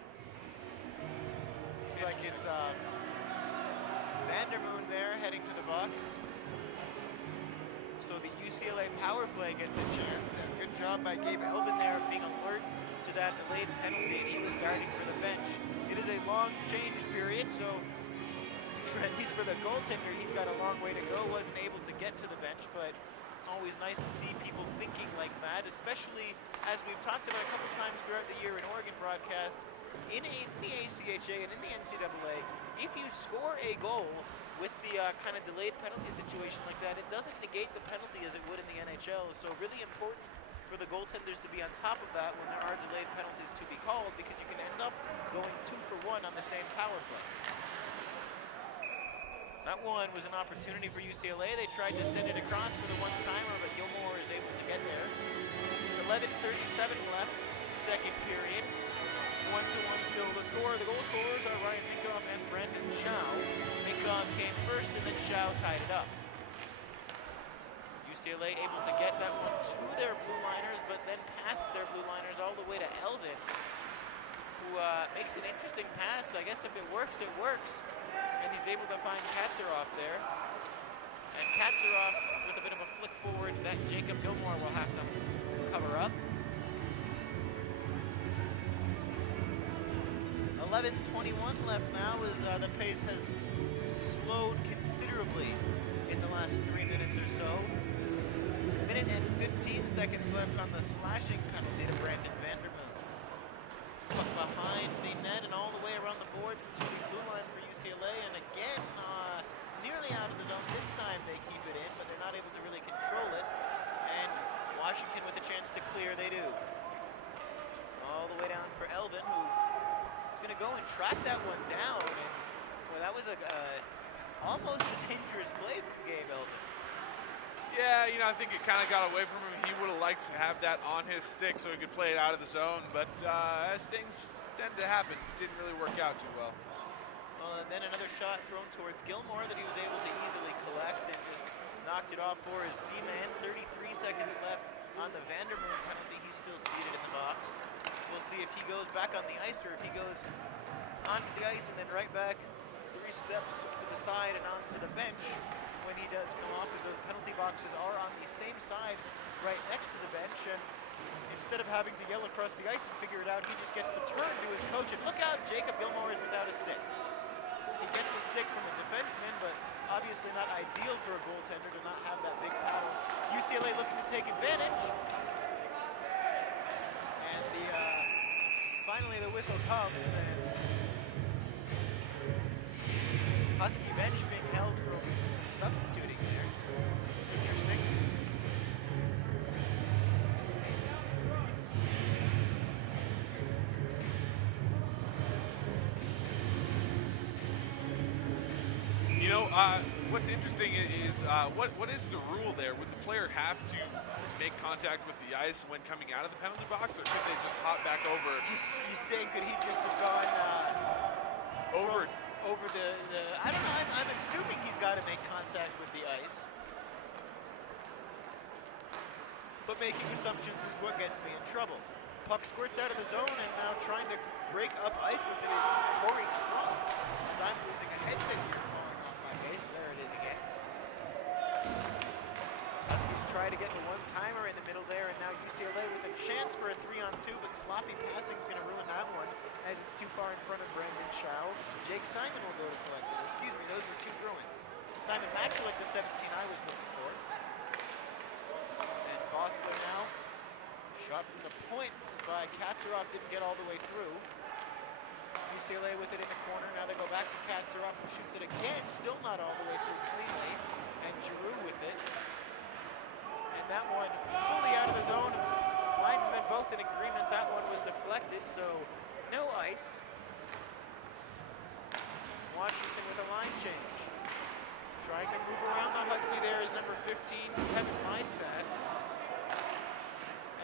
Looks like it's Vandermoon there heading to the box. So the UCLA power play gets a chance. And good job by Gabe Elvin there of being alert to that delayed penalty, and he was darting for the bench. It is a long change period, so at least for the goaltender, he's got a long way to go. Wasn't able to get to the bench, but always nice to see people thinking like that, especially as we've talked about a couple times throughout the year in Oregon broadcast, in the ACHA and in the NCAA, if you score a goal with the kind of delayed penalty situation like that, it doesn't negate the penalty as it would in the NHL. So really important for the goaltenders to be on top of that when there are delayed penalties to be called, because you can end up going 2 for 1 on the same power play. That one was an opportunity for UCLA. They tried to send it across for the one-timer, but Gilmore is able to get there. 11:37 left, second period. 1-1 still the score. The goal scorers are Ryan Minkoff and Brandon Chow. Minkoff came first, and then Chow tied it up. UCLA able to get that one to their blue liners, but then past their blue liners all the way to Elvin, who makes an interesting pass. I guess if it works, it works. And he's able to find Katsaroff there. And Katsaroff with a bit of a flick forward that Jacob Gilmore will have to cover up. 11:21 left now as the pace has slowed considerably in the last 3 minutes or so. Minute and 15 seconds left on the slashing penalty to Brandon Vanderbilt. Puck behind the net and all the way around the boards to the blue line for UCLA, and again, nearly out of the zone. This time they keep it in, but they're not able to really control it. And Washington with a chance to clear, they do. All the way down for Elvin, who is going to go and track that one down. And boy, that was almost a dangerous play from Gabe Elvin. Yeah, I think it kind of got away from him. He would have liked to have that on his stick so he could play it out of the zone, but as things tend to happen, it didn't really work out too well. Well, and then another shot thrown towards Gilmore that he was able to easily collect and just knocked it off for his D-man. 33 seconds left on the Vandermoon penalty. He's still seated in the box. We'll see if he goes back on the ice or if he goes onto the ice and then right back 3 steps to the side and onto the bench when he does come off, because those penalty boxes are on the same side right next to the bench. And instead of having to yell across the ice and figure it out, he just gets to turn to his coach and look out, Jacob Gilmore is without a stick. He gets a stick from a defenseman, but obviously not ideal for a goaltender to not have that big paddle. UCLA looking to take advantage. And finally the whistle comes, and Husky bench being held from substituting there. Interesting. What's interesting is what is the rule there? Would the player have to make contact with the ice when coming out of the penalty box, or could they just hop back over? You saying could he just have gone over the I don't know, I'm assuming he's got to make contact with the ice. But making assumptions is what gets me in trouble. Puck squirts out of the zone, and now trying to break up ice with it is Corey Trump. As I'm losing a headset here falling off my face. There it is again. Huskies try to get the one-timer in the middle there, and now UCLA with a chance for a 3-on-2, but sloppy passing is going to ruin that one as it's too far in front of Brandon Chow. Jake Simon will go to collect it. Excuse me, those were 2 throw-ins. Simon Matchel, the 17 I was looking for. And Vossler now. Shot from the point by Katsaroff, didn't get all the way through. UCLA with it in the corner. Now they go back to Katsaroff, who shoots it again. Still not all the way through cleanly. And Giroux with it. And that one fully out of the zone. Linesmen both in agreement. That one was deflected, so no ice. Washington with a line change. Trying to move around the Husky there is number 15, Kevin Maistad.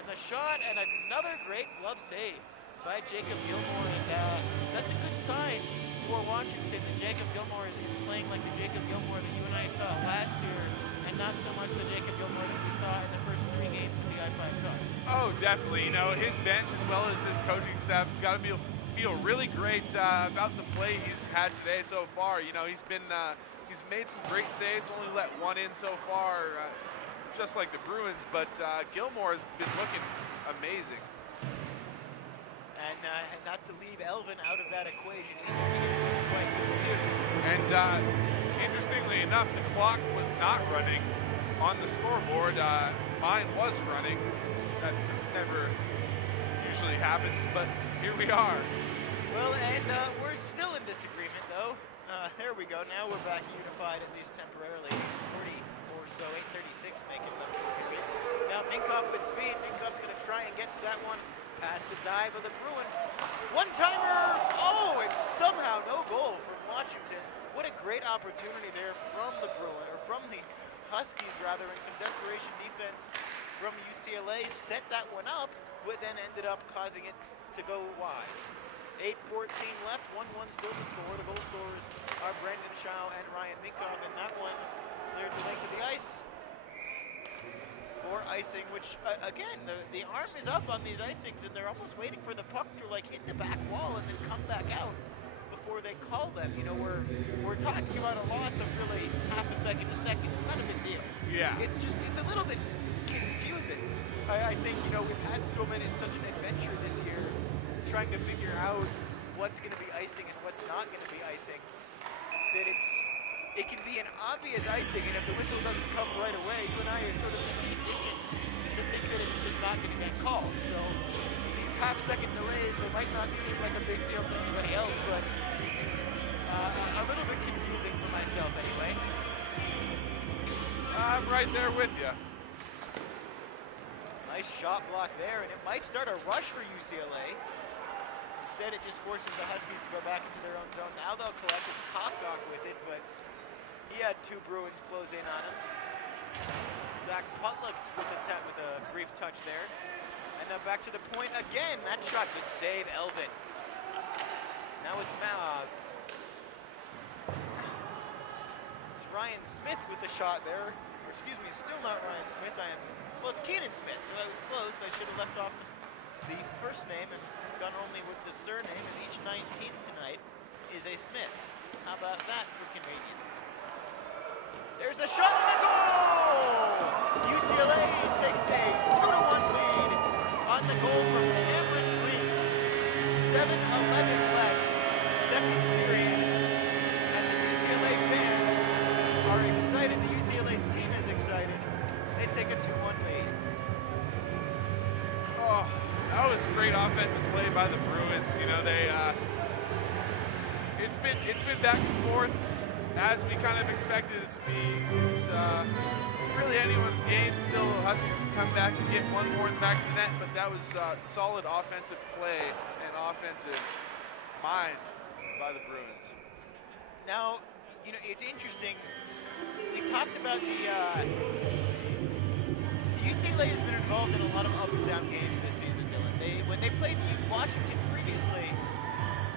And the shot, and another great glove save by Jacob Gilmore. And that's a good sign for Washington that Jacob Gilmore is playing like the Jacob Gilmore that you and I saw last year, and not so much the Jacob Gilmore that we saw in the first 3 games of the I-5 Cup. Oh, definitely. His bench as well as his coaching staff has got to feel really great about the play he's had today so far. He's made some great saves, only let one in so far. just like the Bruins, but Gilmore has been looking amazing. And not to leave Elvin out of that equation either. He's quite good too. And interestingly enough, the clock was not running on the scoreboard. Mine was running. That never usually happens, but here we are. Well, and we're still in disagreement, though. There we go. Now we're back unified, at least temporarily. 40 or so, 8:36 make it the period. Now Minkoff with speed. Minkoff's going to try and get to that one. Past the dive of the Bruin. One-timer! Oh, and somehow no goal from Washington. What a great opportunity there from the Bruin, or from the Huskies, rather, and some desperation defense from UCLA. Set that one up, but then ended up causing it to go wide. 8:14 left, 1-1 still to score. The goal scorers are Brendan Shaw and Ryan Minkoff, and that one cleared the length of the ice for icing, which, again, the arm is up on these icings, and they're almost waiting for the puck to, like, hit the back wall and then come back out before they call them. You know, we're talking about a loss of really half a second to second. It's not a big deal. Yeah. It's a little bit confusing. I think, you know, we've had such an adventure this year trying to figure out what's going to be icing and what's not going to be icing, that it can be an obvious icing, and if the whistle doesn't come right away, you and I are sort of just conditioned to think that it's just not going to get called. So these half-second delays, they might not seem like a big deal to anybody else, but a little bit confusing for myself anyway. I'm right there with you. Nice shot block there, and it might start a rush for UCLA. Instead, it just forces the Huskies to go back into their own zone. Now they'll collect. It's Cockdock with it, but he had two Bruins close in on him. Zach Putlick with a brief touch there. And now back to the point again. That shot, good save, Elvin. Now it's Ryan Smith with the shot there. Or excuse me, still not Ryan Smith. Well, it's Keenan Smith, so that was close. I should have left off the first name and gone only with the surname, as each 19 tonight is a Smith. How about that for convenience? There's the shot and the goal! UCLA takes a 2-1 lead on the goal from Cameron Green. 7:11 left, second period, and the UCLA fans are excited. The UCLA team is excited. They take a 2-1 lead. Oh, that was great offensive play by the Bruins. You know, it's been back and forth as we kind of expected it to be. It's really anyone's game. Still, Huskies can come back and get one more in the back of the net, but that was solid offensive play and offensive mind by the Bruins. Now, you know, it's interesting. We talked about the UCLA has been involved in a lot of up and down games this season, Dylan. When they played Washington previously,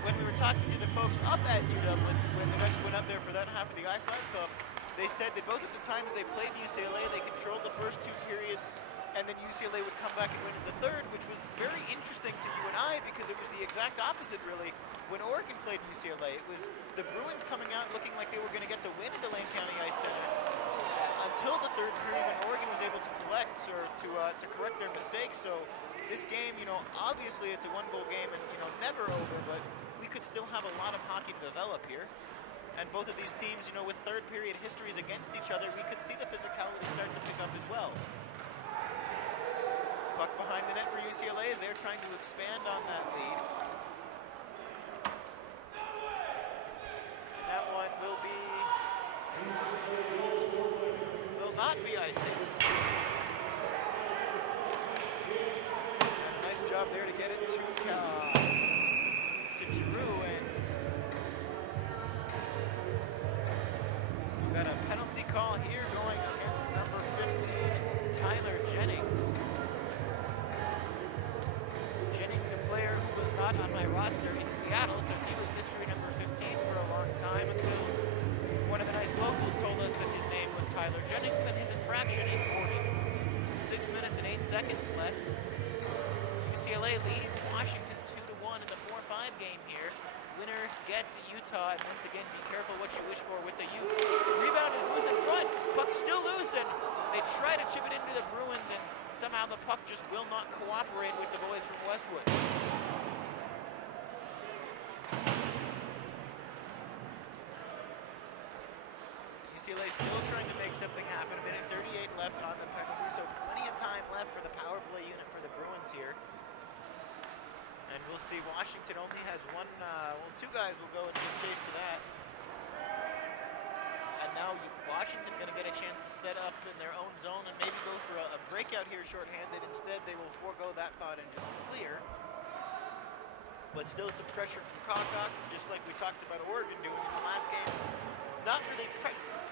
when we were talking to the folks up at UW, when the Reds went up there for that half of the I-5 Cup, they said that both of the times they played UCLA, they controlled the first two periods, and then UCLA would come back and win in the third, which was very interesting to you and I, because it was the exact opposite, really, when Oregon played UCLA. It was the Bruins coming out looking like they were going to get the win at the Lane County Ice Center until the third period, when Oregon was able to collect, or to correct their mistakes. So this game, you know, obviously it's a one-goal game and, you know, never over, but we could still have a lot of hockey to develop here. And both of these teams, you know, with third period histories against each other, we could see the physicality start to pick up as well. Puck behind the net for UCLA as they're trying to expand on that lead. That one will not be icing. Nice job there to get it to Drew, and we've got a penalty call here going against number 15, Tyler Jennings. Jennings, a player who was not on my roster in Seattle, so he was mystery number 15 for a long time, until one of the nice locals told us that his name was Tyler Jennings and his infraction is 40. 6 minutes and 8 seconds left. UCLA leads Washington 2-1 in the 4-5 game here. Winner gets Utah, and once again, be careful what you wish for with the Utes. Rebound is loose in front. Puck still loose, and They try to chip it into the Bruins, and somehow the puck just will not cooperate with the boys from Westwood. UCLA still trying to make something happen. A minute 38 left on the penalty, so plenty of time left for the power play unit for the Bruins here. And we'll see, Washington only has one, two guys will go and give chase to that. And now Washington going to get a chance to set up in their own zone and maybe go for a breakout here shorthanded. Instead, they will forego that thought and just clear. But still some pressure from Concock, just like we talked about Oregon doing in the last game. Not really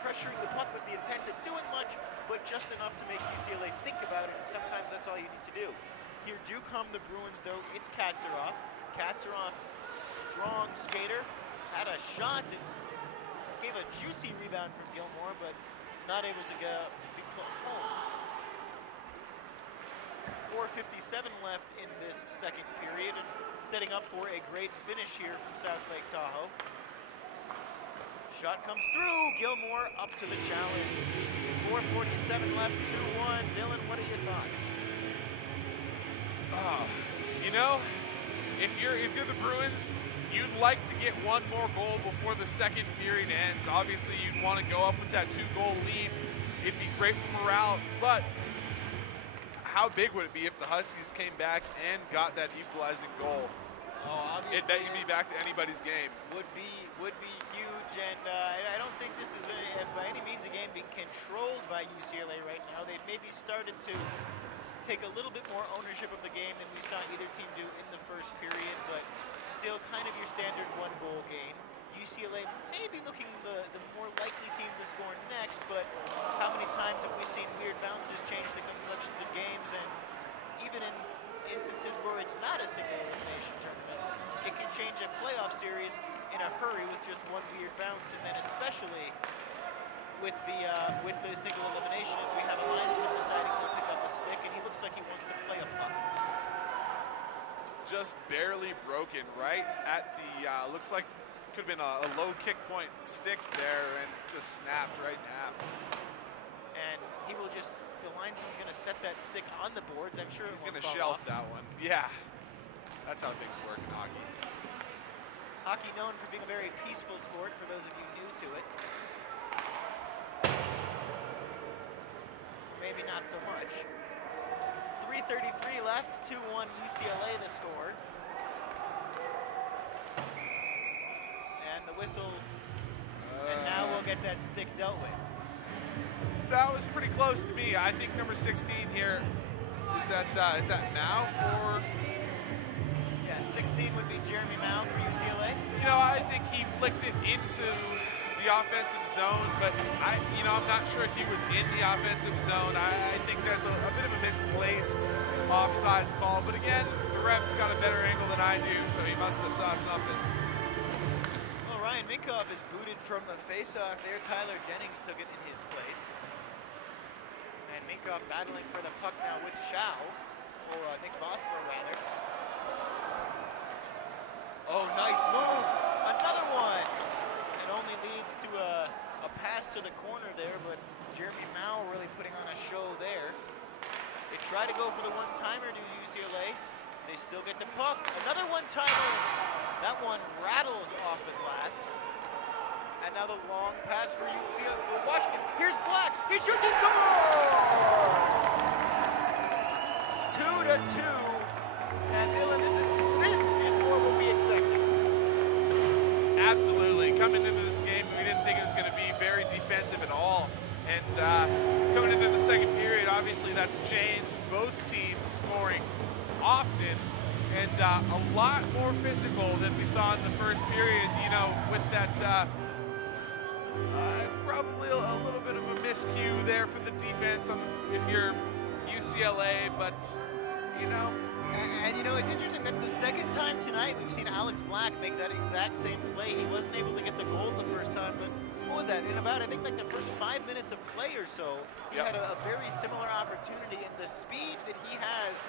pressuring the puck with the intent of doing much, but just enough to make UCLA think about it, and sometimes that's all you need to do. Here do come the Bruins, though. It's Katsaroff. Katsaroff, strong skater, had a shot that gave a juicy rebound from Gilmore, but not able to get home. 4:57 left in this second period, and setting up for a great finish here from South Lake Tahoe. Shot comes through. Gilmore up to the challenge. 4:47 left, 2-1. Dylan, what are your thoughts? You know, if you're the Bruins, you'd like to get one more goal before the second period ends. Obviously, you'd want to go up with that 2-goal lead. It'd be great for morale, but how big would it be if the Huskies came back and got that equalizing goal? Oh, obviously. That you'd be back to anybody's game. Would be huge, and I don't think this is by any means a game being controlled by UCLA right now. They've maybe started to take a little bit more ownership of the game than we saw either team do in the first period, but still kind of your standard one-goal game. UCLA may be looking the more likely team to score next, but how many times have we seen weird bounces change the complexions of games, and even in instances where it's not a single elimination tournament, it can change a playoff series in a hurry with just one weird bounce, and then especially with the single elimination, as we have a linesman deciding to pick up a stick, and he looks like he wants to play a puck. Just barely broken right at the, looks like could have been a low kick point stick there, and just snapped right in half. And he will just, the linesman's going to set that stick on the boards. I'm sure he's going to shelf that one. Yeah, that's how things work in hockey. Hockey known for being a very peaceful sport, for those of you new to it. Maybe not so much. 3:33 left, 2-1 UCLA the score. And the whistle, and now we'll get that stick dealt with. That was pretty close to me. I think number 16 here, is that Mao for? Yeah, 16 would be Jeremy Mao for UCLA. You know, I think he flicked it into the offensive zone, but I'm not sure if he was in the offensive zone. I think that's a bit of a misplaced offsides call, but again, the ref's got a better angle than I do, so he must have saw something. Well, Ryan Minkoff is booted from a face-off there. Tyler Jennings took it in his place. And Minkoff battling for the puck now with Shao, or Nick Vossler rather. Oh, nice move, another one. It only leads to a pass to the corner there, but Jeremy Mao really putting on a show there. They try to go for the one-timer to UCLA. They still get the puck. Another one-timer. That one rattles off the glass. And now the long pass for UCLA. Washington. Here's Black. He shoots, he scores! 2-2. And Dylan, this is more what we expected. Absolutely. Coming into this game, we didn't think it was going to be very defensive at all. And coming into the second period, obviously that's changed. Both teams scoring often and a lot more physical than we saw in the first period, you know, with that probably a little bit of a miscue there for the defense if you're UCLA, but, you know. And you know, it's interesting that the second time tonight we've seen Alex Black make that exact same play. He wasn't able to get the goal the first time, but what was that? In about, I think, like the first 5 minutes of play or so, he had a very similar opportunity, and the speed that he has,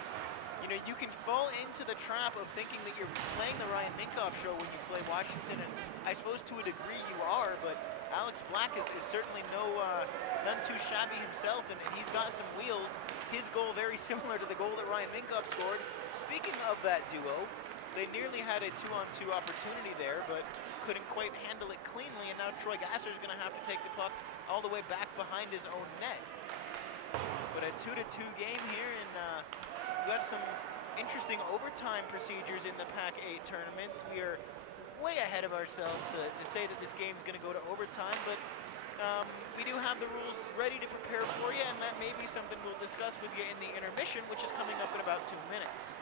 You know, you can fall into the trap of thinking that you're playing the Ryan Minkoff show when you play Washington, and I suppose to a degree you are, but Alex Black is certainly none too shabby himself, and he's got some wheels. His goal very similar to the goal that Ryan Minkoff scored. Speaking of that duo, they nearly had a 2-on-2 opportunity there, but couldn't quite handle it cleanly, and now Troy Gasser is going to have to take the puck all the way back behind his own net. But a 2-2 game here, and we've got some interesting overtime procedures in the PAC-8 tournaments. We are way ahead of ourselves to say that this game's going to go to overtime, but we do have the rules ready to prepare for you, and that may be something we'll discuss with you in the intermission, which is coming up in about 2 minutes.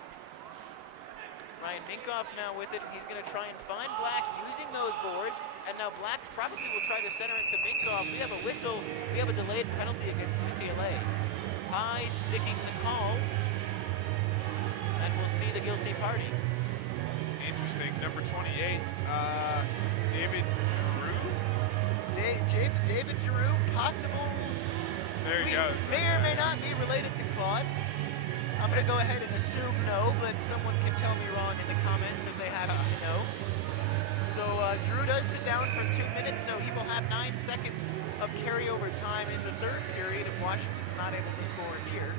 Ryan Minkoff now with it. He's going to try and find Black using those boards, and now Black probably will try to center it to Minkoff. We have a whistle. We have a delayed penalty against UCLA. High sticking the call, and we'll see the guilty party. Interesting. Number 28, David Giroux. David Giroux, possible. There he goes. May or may not be related to Claude. I'm going to go ahead and assume no, but someone can tell me wrong in the comments if they happen to know. So Drew does sit down for 2 minutes, so he will have 9 seconds of carryover time in the third period if Washington's not able to score here.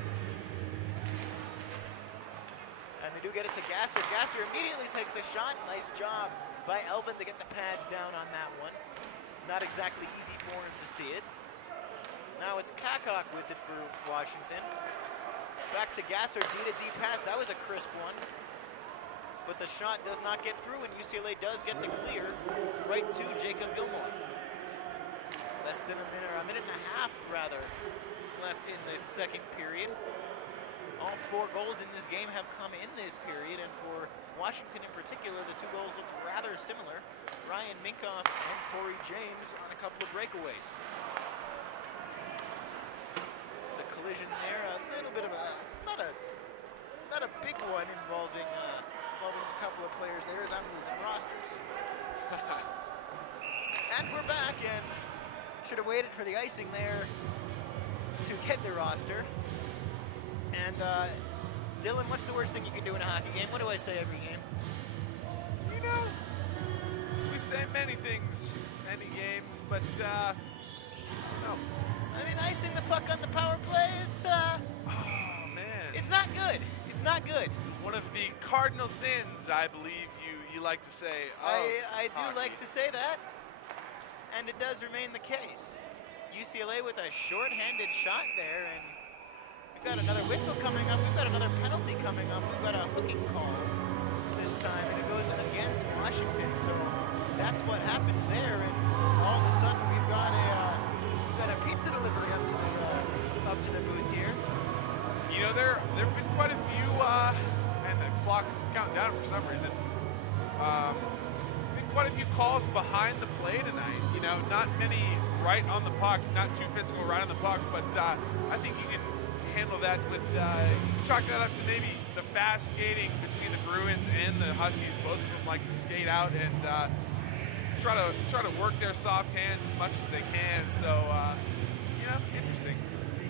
And they do get it to Gasser. Gasser immediately takes a shot. Nice job by Elvin to get the pads down on that one. Not exactly easy for him to see it. Now it's Kakok with it for Washington. Back to Gasser, D to D pass. That was a crisp one. But the shot does not get through, and UCLA does get the clear right to Jacob Gilmore. Less than a minute and a half, rather, left in the second period. All 4 goals in this game have come in this period, and for Washington in particular, the 2 goals looked rather similar. Ryan Minkoff and Corey James on a couple of breakaways. Collision there, a little bit of a not a big one involving a couple of players there as I'm losing rosters. And we're back, and should have waited for the icing there to get the roster. And Dylan, what's the worst thing you can do in a hockey game? What do I say every game? You know, we say many things, many games, but no. I mean, icing the puck on the power play, oh man, it's not good. It's not good. One of the cardinal sins, I believe you like to say. I do like to say that, and it does remain the case. UCLA with a short-handed shot there, and we've got another whistle coming up. We've got another penalty coming up. We've got a hooking call this time, and it goes against Washington. So that's what happens there, and all of a sudden we've got a pizza delivery up to the booth here. You know, there have been quite a few, and the clock's counting down for some reason. Been quite a few calls behind the play tonight. You know, not many right on the puck, not too physical right on the puck, but I think you can handle that with chalk that up to maybe the fast skating between the Bruins and the Huskies. Both of them like to skate out and try to work their soft hands as much as they can. So, you know, interesting.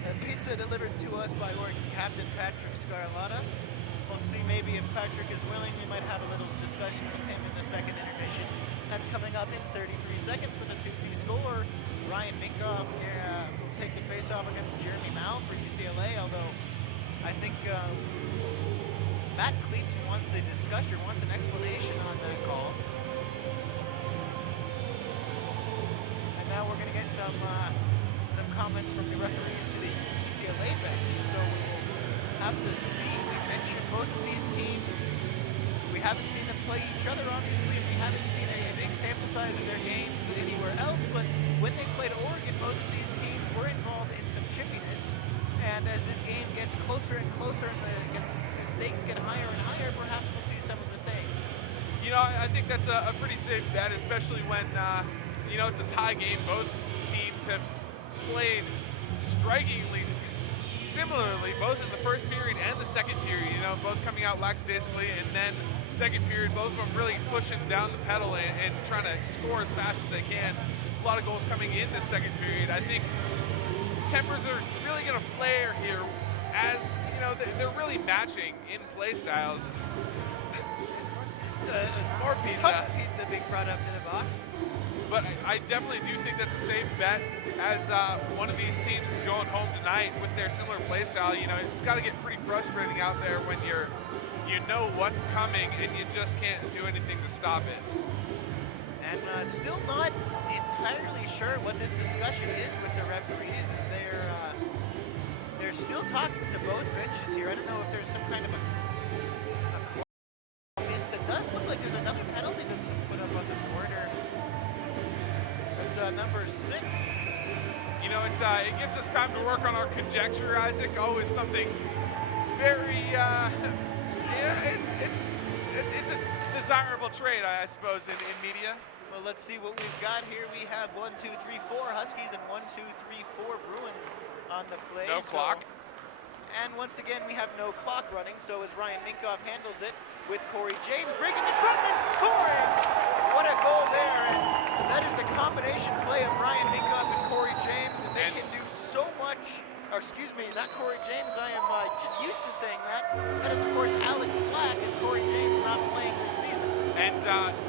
A pizza delivered to us by Oregon captain Patrick Scarlata. We'll see maybe if Patrick is willing, we might have a little discussion with him in the second intermission. That's coming up in 33 seconds with a 2-2 score. Ryan Minkoff will take the faceoff against Jeremy Mao for UCLA, although I think Matt Cleaton wants a discussion, wants an explanation on that call. And now we're going to get some comments from the referees to the UCLA bench. So we will have to see. We mentioned both of these teams. We haven't seen them play each other, obviously, and we haven't seen a big sample size of their games anywhere else. But when they played Oregon, both of these teams were involved in some chippiness. And as this game gets closer and closer and the stakes get higher and higher, perhaps we'll see some of the same. You know, I think that's a pretty safe bet, especially when, you know, it's a tie game. Both teams have played strikingly similarly, both in the first period and the second period, you know, both coming out lackadaisically, and then second period, both of them really pushing down the pedal and trying to score as fast as they can. A lot of goals coming in this second period. I think tempers are really going to flare here as, you know, they're really matching in play styles. More Pizza. pizza. Pizza being brought up to the box. But I definitely do think that's a safe bet as one of these teams is going home tonight with their similar play style. You know, it's got to get pretty frustrating out there when you know what's coming and you just can't do anything to stop it. And still not entirely sure what this discussion is with the referees, as they're still talking to both benches here. I don't know if there's some kind of a miss. That does look like there's another penalty that's been put up on the board. It's number 6. You know, it gives us time to work on our conjecture, Isaac. Always something very, yeah, it's a desirable trait, I suppose, in media. Well, let's see what we've got here. We have 1, 2, 3, 4 Huskies and 1, 2, 3, 4 Bruins on the play. No clock. And once again, we have no clock running, so as Ryan Minkoff handles it with Corey James breaking in front and scoring! What a goal there, and that is the combination play of Ryan Minkoff and Corey James, and they can do so much, or excuse me, not Corey James, I am just used to saying that. That is, of course, Alex Black, as Corey James not playing this season. And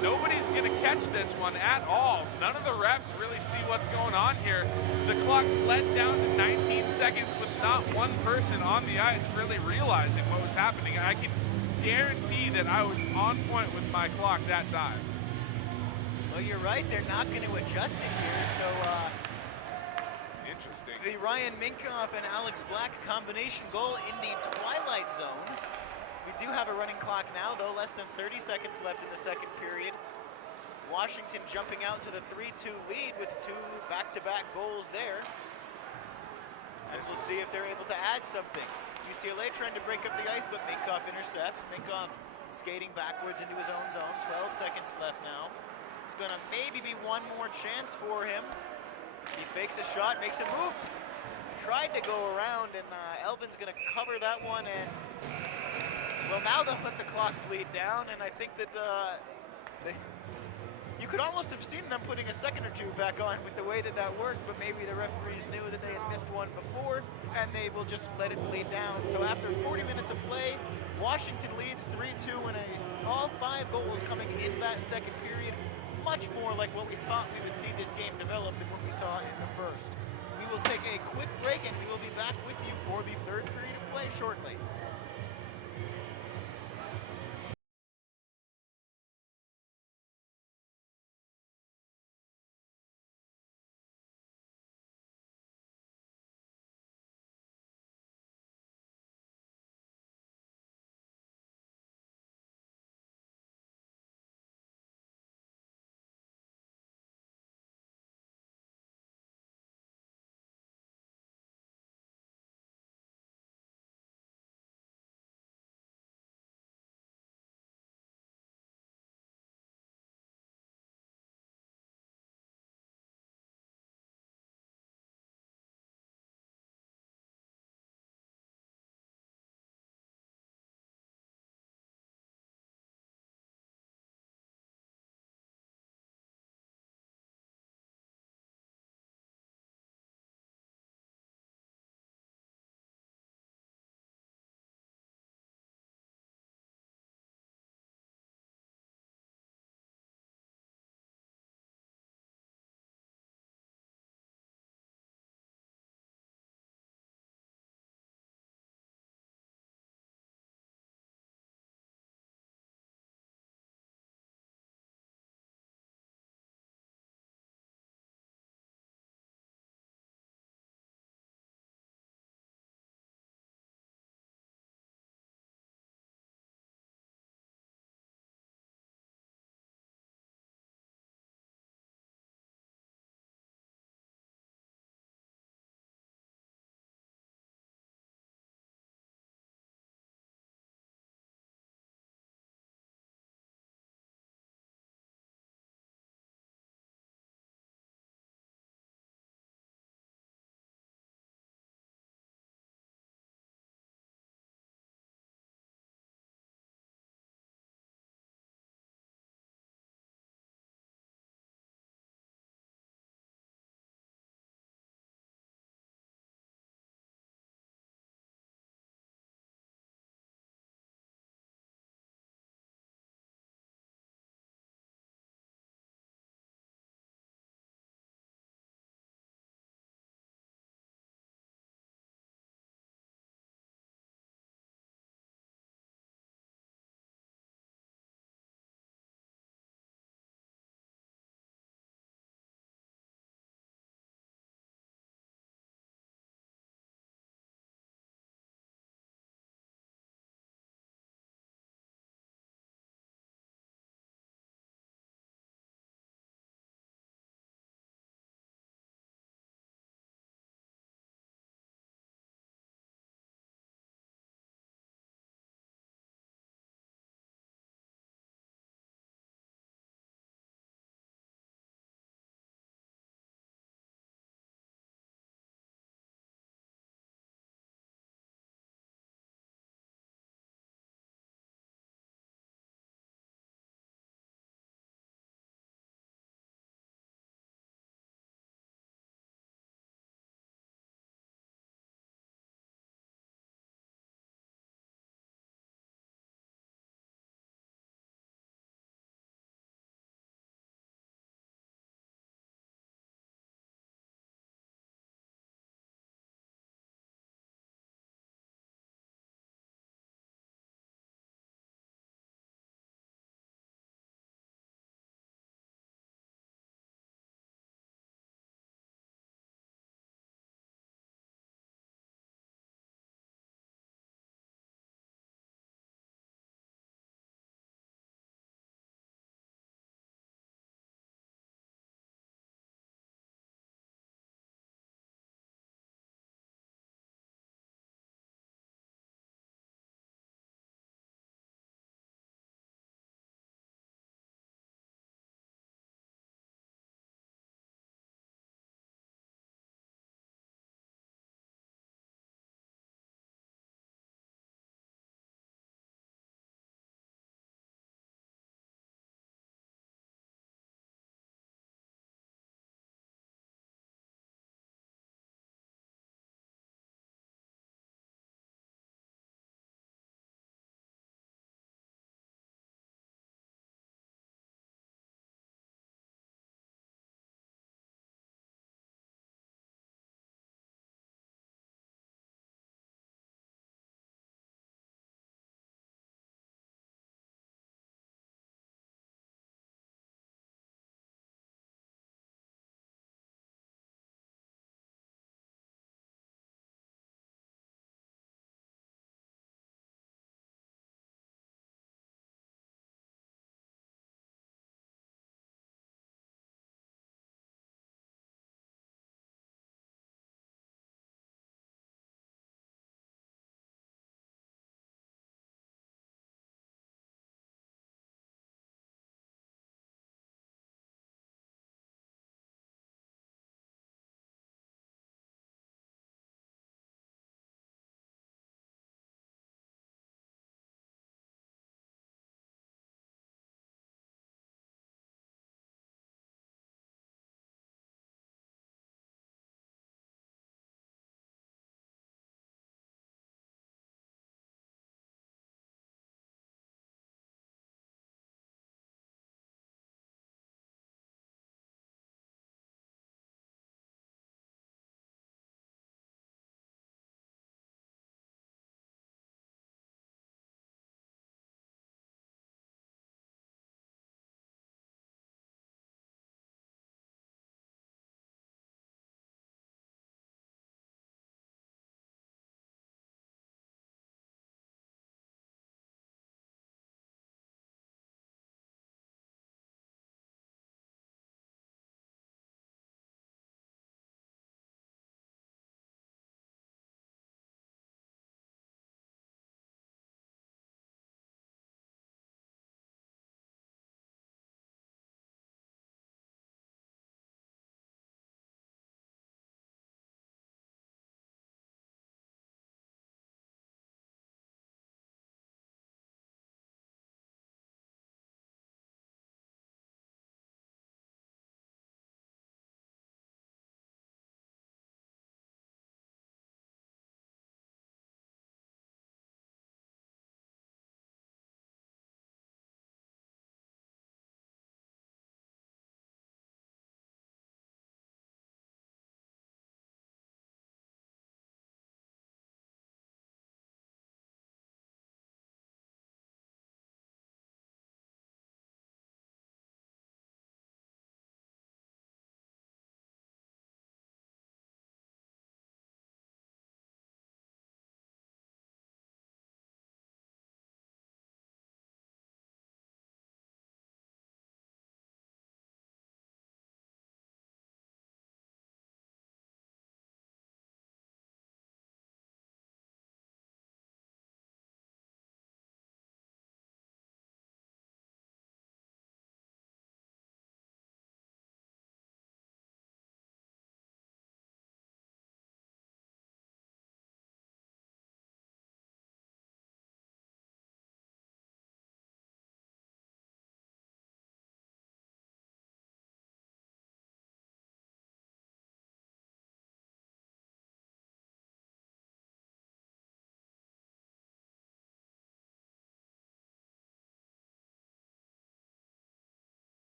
nobody's going to catch this one at all. None of the refs really see what's going on here. The clock bled down to 19 seconds with not one person on the ice really realizing what was happening. I can guarantee that I was on point with my clock that time. Well, you're right. They're not going to adjust it here, so interesting. the Ryan Minkoff and Alex Black combination goal in the twilight zone. We do have a running clock now, though, less than 30 seconds left in the second period. Washington jumping out to the 3-2 lead with 2 back-to-back goals there. And we'll see if they're able to add something. UCLA trying to break up the ice, but Minkoff intercepts. Minkoff skating backwards into his own zone. 12 seconds left now. It's going to maybe be one more chance for him. He fakes a shot, makes a move. Tried to go around, and Elvin's going to cover that one, and well, now they'll let the clock bleed down, and I think that you could almost have seen them putting a second or two back on with the way that worked, but maybe the referees knew that they had missed one before, and they will just let it bleed down. So after 40 minutes of play, Washington leads 3-2, and all 5 goals coming in that second period, much more like what we thought we would see this game develop than what we saw in the first. We will take a quick break, and we will be back with you for the third period of play shortly.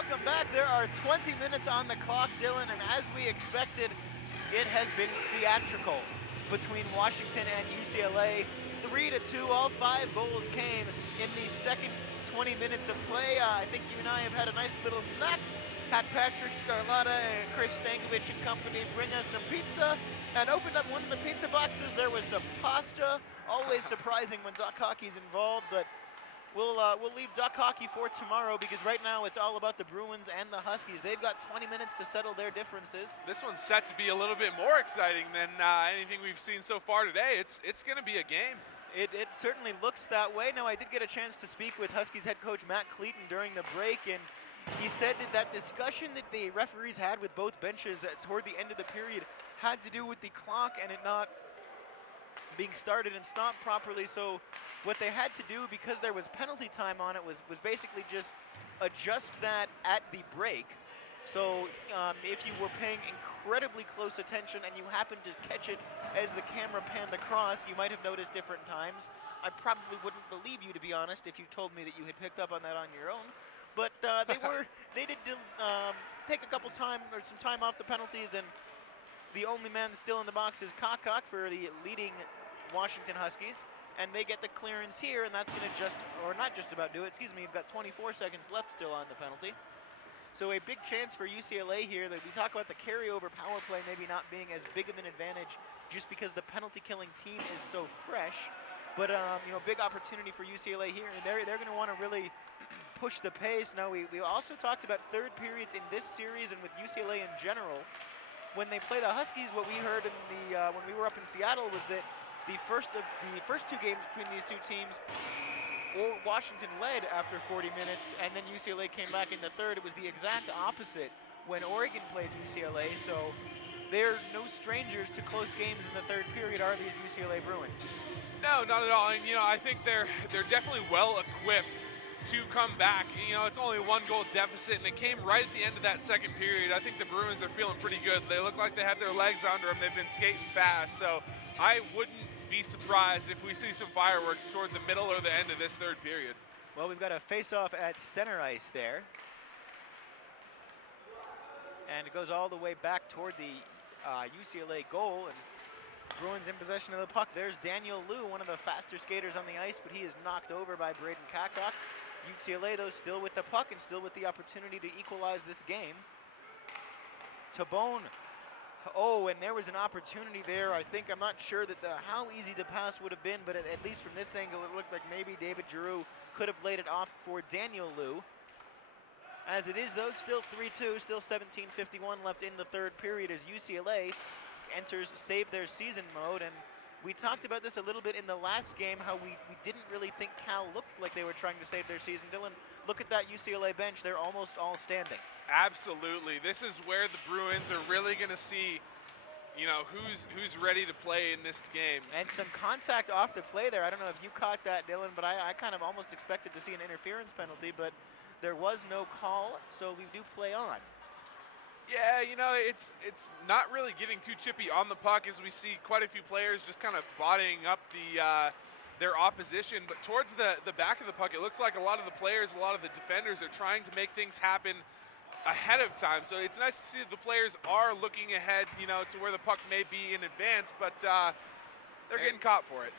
welcome back. There are 20 minutes on the clock, Dylan, and as we expected, it has been theatrical between Washington and UCLA. 3-2, all 5 goals came in the second 20 minutes of play. I think you and I have had a nice little snack. Had Patrick Scarlatta and Chris Stankovic and company bring us some pizza and opened up one of the pizza boxes. There was some pasta. Always surprising when duck hockey's involved, but we'll leave duck hockey for tomorrow because right now it's all about the Bruins and the Huskies. They've got 20 minutes to settle their differences. This one's set to be a little bit more exciting than anything we've seen so far today. It's going to be a game. It certainly looks that way. Now, I did get a chance to speak with Huskies head coach Matt Cleaton during the break, and he said that discussion that the referees had with both benches toward the end of the period had to do with the clock and it not being started and stopped properly. So what they had to do, because there was penalty time on it, was basically just adjust that at the break. So if you were paying incredibly close attention and you happened to catch it as the camera panned across, you might have noticed different times. I probably wouldn't believe you, to be honest, if you told me that you had picked up on that on your own. But they did take a couple some time off the penalties, and the only man still in the box is Kakak for the leading Washington Huskies, and they get the clearance here, and that's going to not just about do it. Excuse me, you've got 24 seconds left still on the penalty. So a big chance for UCLA here. That we talk about the carryover power play maybe not being as big of an advantage just because the penalty-killing team is so fresh. But big opportunity for UCLA here. They're going to want to really push the pace. Now we also talked about third periods in this series and with UCLA in general. When they play the Huskies, what we heard in the when we were up in Seattle was that the first 2 games between these two teams, Washington led after 40 minutes, and then UCLA came back in the third. It was the exact opposite when Oregon played UCLA. So they're no strangers to close games in the third period, are these UCLA Bruins? No, not at all. And I think they're definitely well equipped to come back. It's only 1 goal deficit, and it came right at the end of that second period. I think the Bruins are feeling pretty good. They look like they have their legs under them. They've been skating fast, so I wouldn't be surprised if we see some fireworks toward the middle or the end of this third period. Well, we've got a face-off at center ice there. And it goes all the way back toward the UCLA goal, and Bruins in possession of the puck. There's Daniel Liu, one of the faster skaters on the ice, but he is knocked over by Braden Kakak. UCLA, though, still with the puck and still with the opportunity to equalize this game. Tabone. Oh, and there was an opportunity there. I'm not sure that how easy the pass would have been, but at least from this angle, it looked like maybe David Giroux could have laid it off for Daniel Liu. As it is, though, still 3-2, still 17:51 left in the third period as UCLA enters save their season mode. And we talked about this a little bit in the last game, how we didn't really think Cal looked like they were trying to save their season. Dylan, look at that UCLA bench. They're almost all standing. Absolutely. This is where the Bruins are really going to see, who's ready to play in this game. And some contact off the play there. I don't know if you caught that, Dylan, but I kind of almost expected to see an interference penalty, but there was no call, so we do play on. Yeah, it's not really getting too chippy on the puck as we see quite a few players just kind of bodying up their opposition. But towards the back of the puck, it looks like a lot of the players, a lot of the defenders are trying to make things happen ahead of time. So it's nice to see that the players are looking ahead, to where the puck may be in advance, but they're getting caught for it.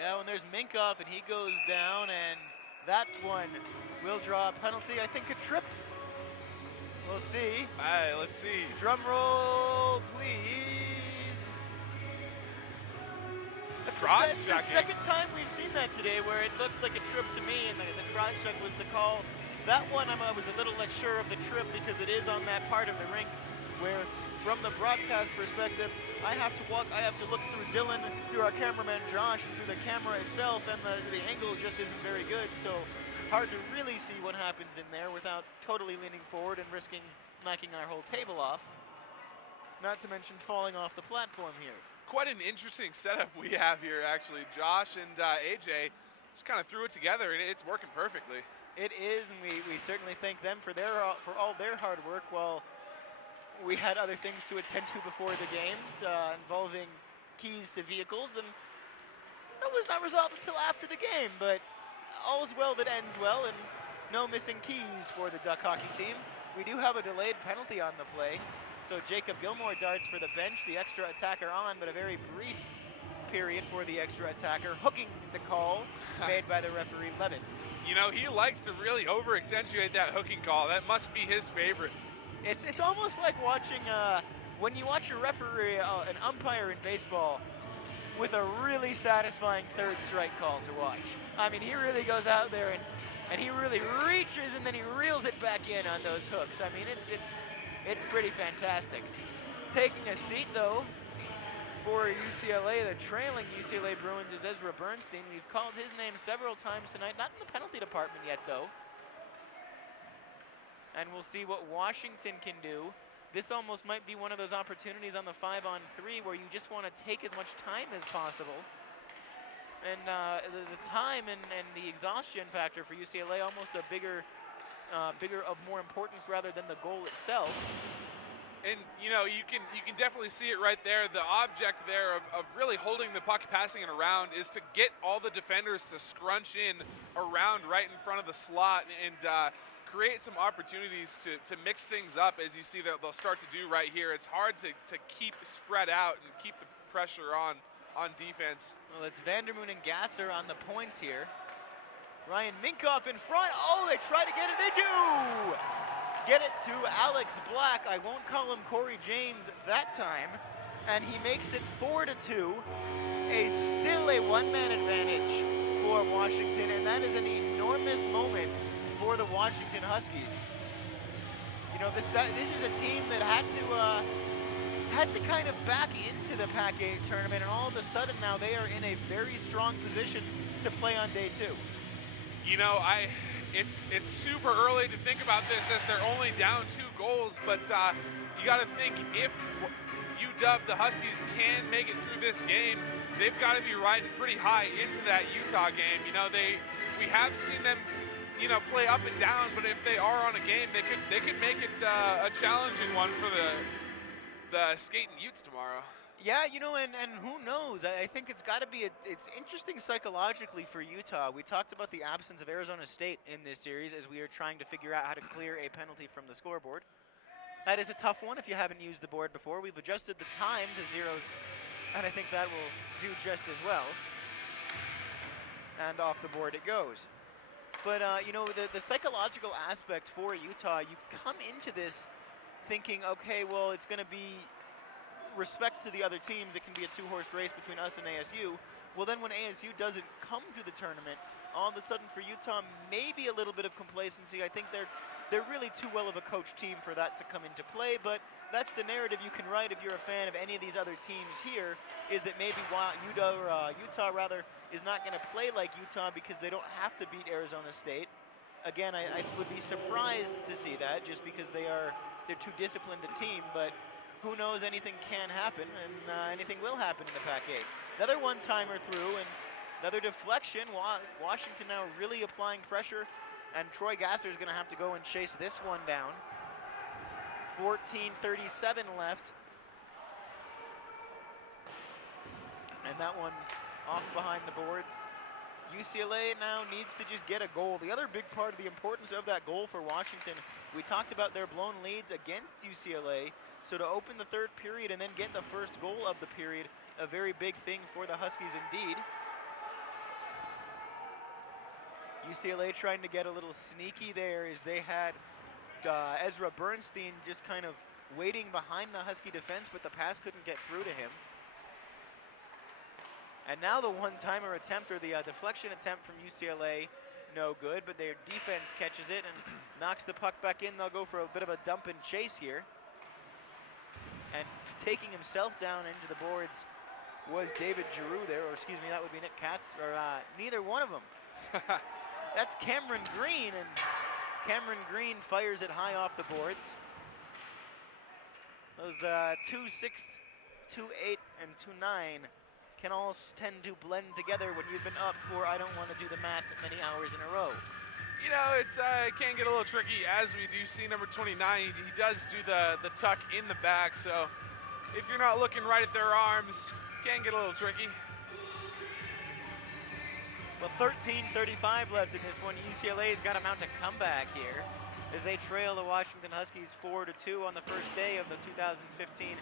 Yeah, when there's Minkoff and he goes down, and that one will draw a penalty. I think a trip. We'll see. All right, let's see. Drum roll, please. That's the second time we've seen that today where it looked like a trip to me, and the cross check was the call. That one I was a little less sure of the trip because it is on that part of the rink where, from the broadcast perspective, I have to look through Dylan, through our cameraman Josh, and through the camera itself, and the angle just isn't very good. So hard to really see what happens in there without totally leaning forward and risking knocking our whole table off. Not to mention falling off the platform here. Quite an interesting setup we have here, actually. Josh and AJ just kind of threw it together, and it's working perfectly. It is, and we certainly thank them for all their hard work. While we had other things to attend to before the game involving keys to vehicles, and that was not resolved until after the game. But all's well that ends well, and no missing keys for the Duck hockey team. We do have a delayed penalty on the play. So Jacob Gilmore darts for the bench, the extra attacker on, but a very brief period for the extra attacker, hooking the call made by the referee Levin. You know, he likes to really over-accentuate that hooking call. That must be his favorite. It's almost like watching, when you watch a referee, an umpire in baseball, with a really satisfying third strike call to watch. I mean, he really goes out there and he really reaches and then he reels it back in on those hooks. I mean, it's pretty fantastic. Taking a seat though for UCLA, the trailing UCLA Bruins is Ezra Bernstein. We've called his name several times tonight, not in the penalty department yet though. And we'll see what Washington can do. This almost might be one of those opportunities on the 5-on-3 where you just want to take as much time as possible. And the time and the exhaustion factor for UCLA almost a bigger of more importance rather than the goal itself. And you know, you can definitely see it right there. The object there of really holding the puck, passing it around, is to get all the defenders to scrunch in around right in front of the slot and create some opportunities to mix things up, as you see that they'll start to do right here. It's hard to keep spread out and keep the pressure on defense. Well, it's Vandermoon and Gasser on the points here. Ryan Minkoff in front. Oh, they try to get it. They do! Get it to Alex Black. I won't call him Corey James that time. And he makes it 4-2. Still a one-man advantage for Washington, and that is an enormous moment for the Washington Huskies. You know, this is a team that had to kind of back into the PAC-8 tournament, and all of a sudden now they are in a very strong position to play on day 2. You know, it's super early to think about this as they're only down 2 goals, but you got to think if UW, the Huskies, can make it through this game, they've got to be riding pretty high into that Utah game. You know, we have seen them, you know, play up and down, but if they are on a game, they could make it a challenging one for the skating Utes tomorrow. Yeah, you know, and who knows? I think it's got to be it's interesting psychologically for Utah. We talked about the absence of Arizona State in this series as we are trying to figure out how to clear a penalty from the scoreboard. That is a tough one if you haven't used the board before. We've adjusted the time to zeros, and I think that will do just as well. And off the board it goes. But, you know, the psychological aspect for Utah, you come into this thinking, okay, well, it's going to be respect to the other teams. It can be a 2-horse race between us and ASU. Well, then when ASU doesn't come to the tournament, all of a sudden for Utah, maybe a little bit of complacency. I think they're really too well of a coached team for that to come into play, but that's the narrative you can write if you're a fan of any of these other teams here, is that maybe Utah rather is not going to play like Utah because they don't have to beat Arizona State. Again, I would be surprised to see that just because they're too disciplined a team, but who knows, anything can happen, and anything will happen in the PAC-8. Another one-timer through, and another deflection. Washington now really applying pressure, and Troy Gasser is going to have to go and chase this one down. 14:37 left. And that one off behind the boards. UCLA now needs to just get a goal. The other big part of the importance of that goal for Washington, we talked about their blown leads against UCLA. So to open the third period and then get the first goal of the period, a very big thing for the Huskies indeed. UCLA trying to get a little sneaky there as they had Ezra Bernstein just kind of waiting behind the Husky defense, but the pass couldn't get through to him. And now the one-timer attempt, or the deflection attempt from UCLA, no good, but their defense catches it and knocks the puck back in. They'll go for a bit of a dump and chase here. And taking himself down into the boards was David Giroux there, or excuse me, that would be Nick Katz, or neither one of them. That's Cameron Green, and Cameron Green fires it high off the boards. Those 2-6, 2-8, and 2-9 can all tend to blend together when you've been up for, I don't want to do the math, many hours in a row. You know, it can get a little tricky, as we do see number 29. He does do the tuck in the back, so if you're not looking right at their arms, can get a little tricky. Well, 13:35 left in this one. UCLA's got to mount a comeback here. as they trail the Washington Huskies 4-2 on the first day of the 2015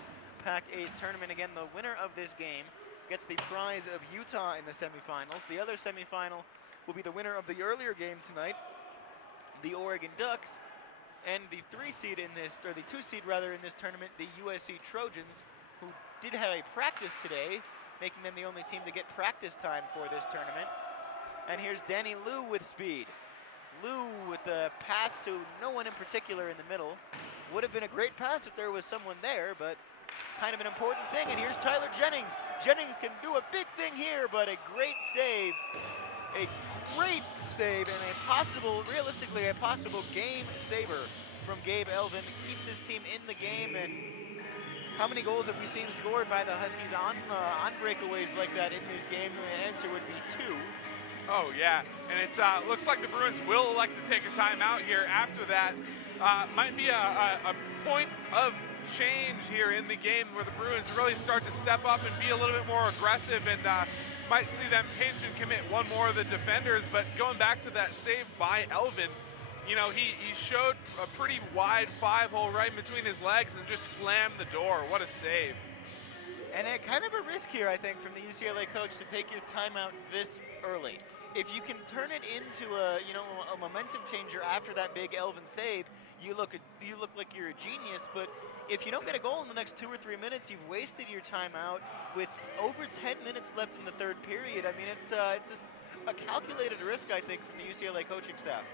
PAC-8 tournament. Again, the winner of this game gets the prize of Utah in the semifinals. The other semifinal will be the winner of the earlier game tonight, the Oregon Ducks, and the 3-seed in this, or the 2-seed rather, in this tournament, the USC Trojans, who did have a practice today, making them the only team to get practice time for this tournament. And here's Danny Liu with speed. Liu with the pass to no one in particular in the middle. Would have been a great pass if there was someone there, but kind of an important thing. And here's Tyler Jennings. Jennings can do a big thing here, but a great save. A great save and a possible, realistically, a possible game saver from Gabe Elvin. Keeps his team in the game. And how many goals have we seen scored by the Huskies on breakaways like that in this game? The answer would be 2. Oh, yeah, and it looks like the Bruins will elect to take a timeout here after that. Might be a point of change here in the game where the Bruins really start to step up and be a little bit more aggressive, and might see them pinch and commit one more of the defenders. But going back to that save by Elvin, you know, he showed a pretty wide 5-hole right in between his legs and just slammed the door. What a save. And a kind of a risk here, I think, from the UCLA coach to take your timeout this early. If you can turn it into a momentum changer after that big Elvin save, you look like you're a genius. But if you don't get a goal in the next 2 or 3 minutes, you've wasted your timeout with over 10 minutes left in the third period. I mean, it's a calculated risk, I think, from the UCLA coaching staff.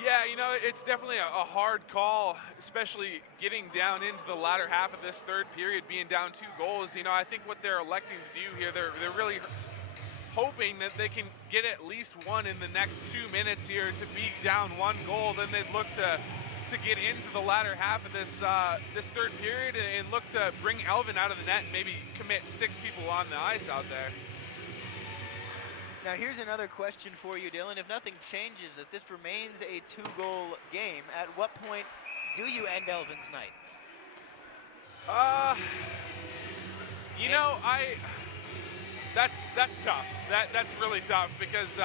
Yeah, you know, it's definitely a hard call, especially getting down into the latter half of this third period, being down 2 goals. You know, I think what they're electing to do here, they're really hoping that they can get at least one in the next 2 minutes here to be down 1 goal. Then they'd look to get into the latter half of this this third period and look to bring Elvin out of the net and maybe commit 6 people on the ice out there. Now here's another question for you, Dylan. If nothing changes, if this remains a 2-goal game, at what point do you end Elvin's night? You know, that's tough. That's really tough because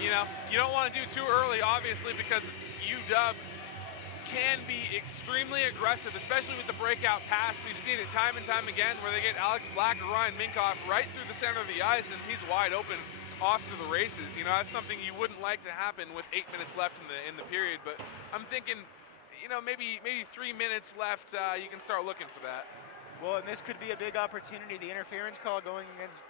you know, you don't want to do too early, obviously, because UW can be extremely aggressive, especially with the breakout pass. We've seen it time and time again where they get Alex Black or Ryan Minkoff right through the center of the ice and he's wide open off to the races. You know, that's something you wouldn't like to happen with 8 minutes left in the period, but I'm thinking, you know, maybe 3 minutes left, you can start looking for that. Well, and this could be a big opportunity. The interference call going against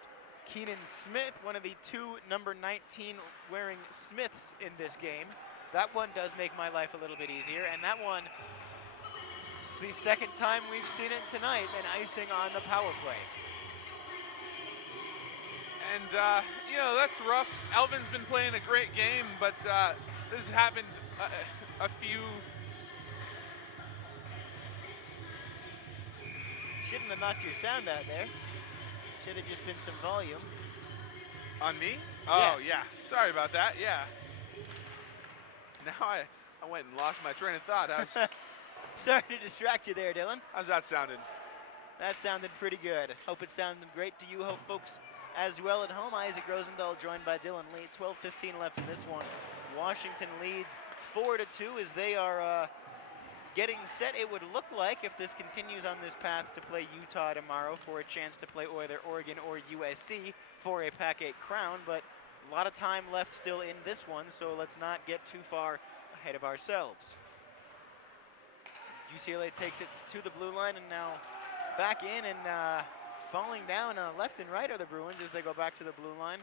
Keenan Smith, one of the 2 number 19 wearing Smiths in this game. That one does make my life a little bit easier, and that one is the second time we've seen it tonight, an icing on the power play. And, you know, that's rough. Elvin's been playing a great game, but this has happened a few... Shouldn't have knocked your sound out there. Should have just been some volume. On me? Oh, yeah. Sorry about that, yeah. Now I went and lost my train of thought. Sorry to distract you there, Dylan. How's that sounding? That sounded pretty good. Hope it sounded great to you, hope folks as well at home. Isaac Rosendahl joined by Dylan Lee. 12:15 left in this one. Washington leads 4-2 as they are getting set, it would look like, if this continues on this path, to play Utah tomorrow for a chance to play either Oregon or USC for a PAC-8 crown. But a lot of time left still in this one, so let's not get too far ahead of ourselves. UCLA takes it to the blue line and now back in, and falling down left and right are the Bruins as they go back to the blue line.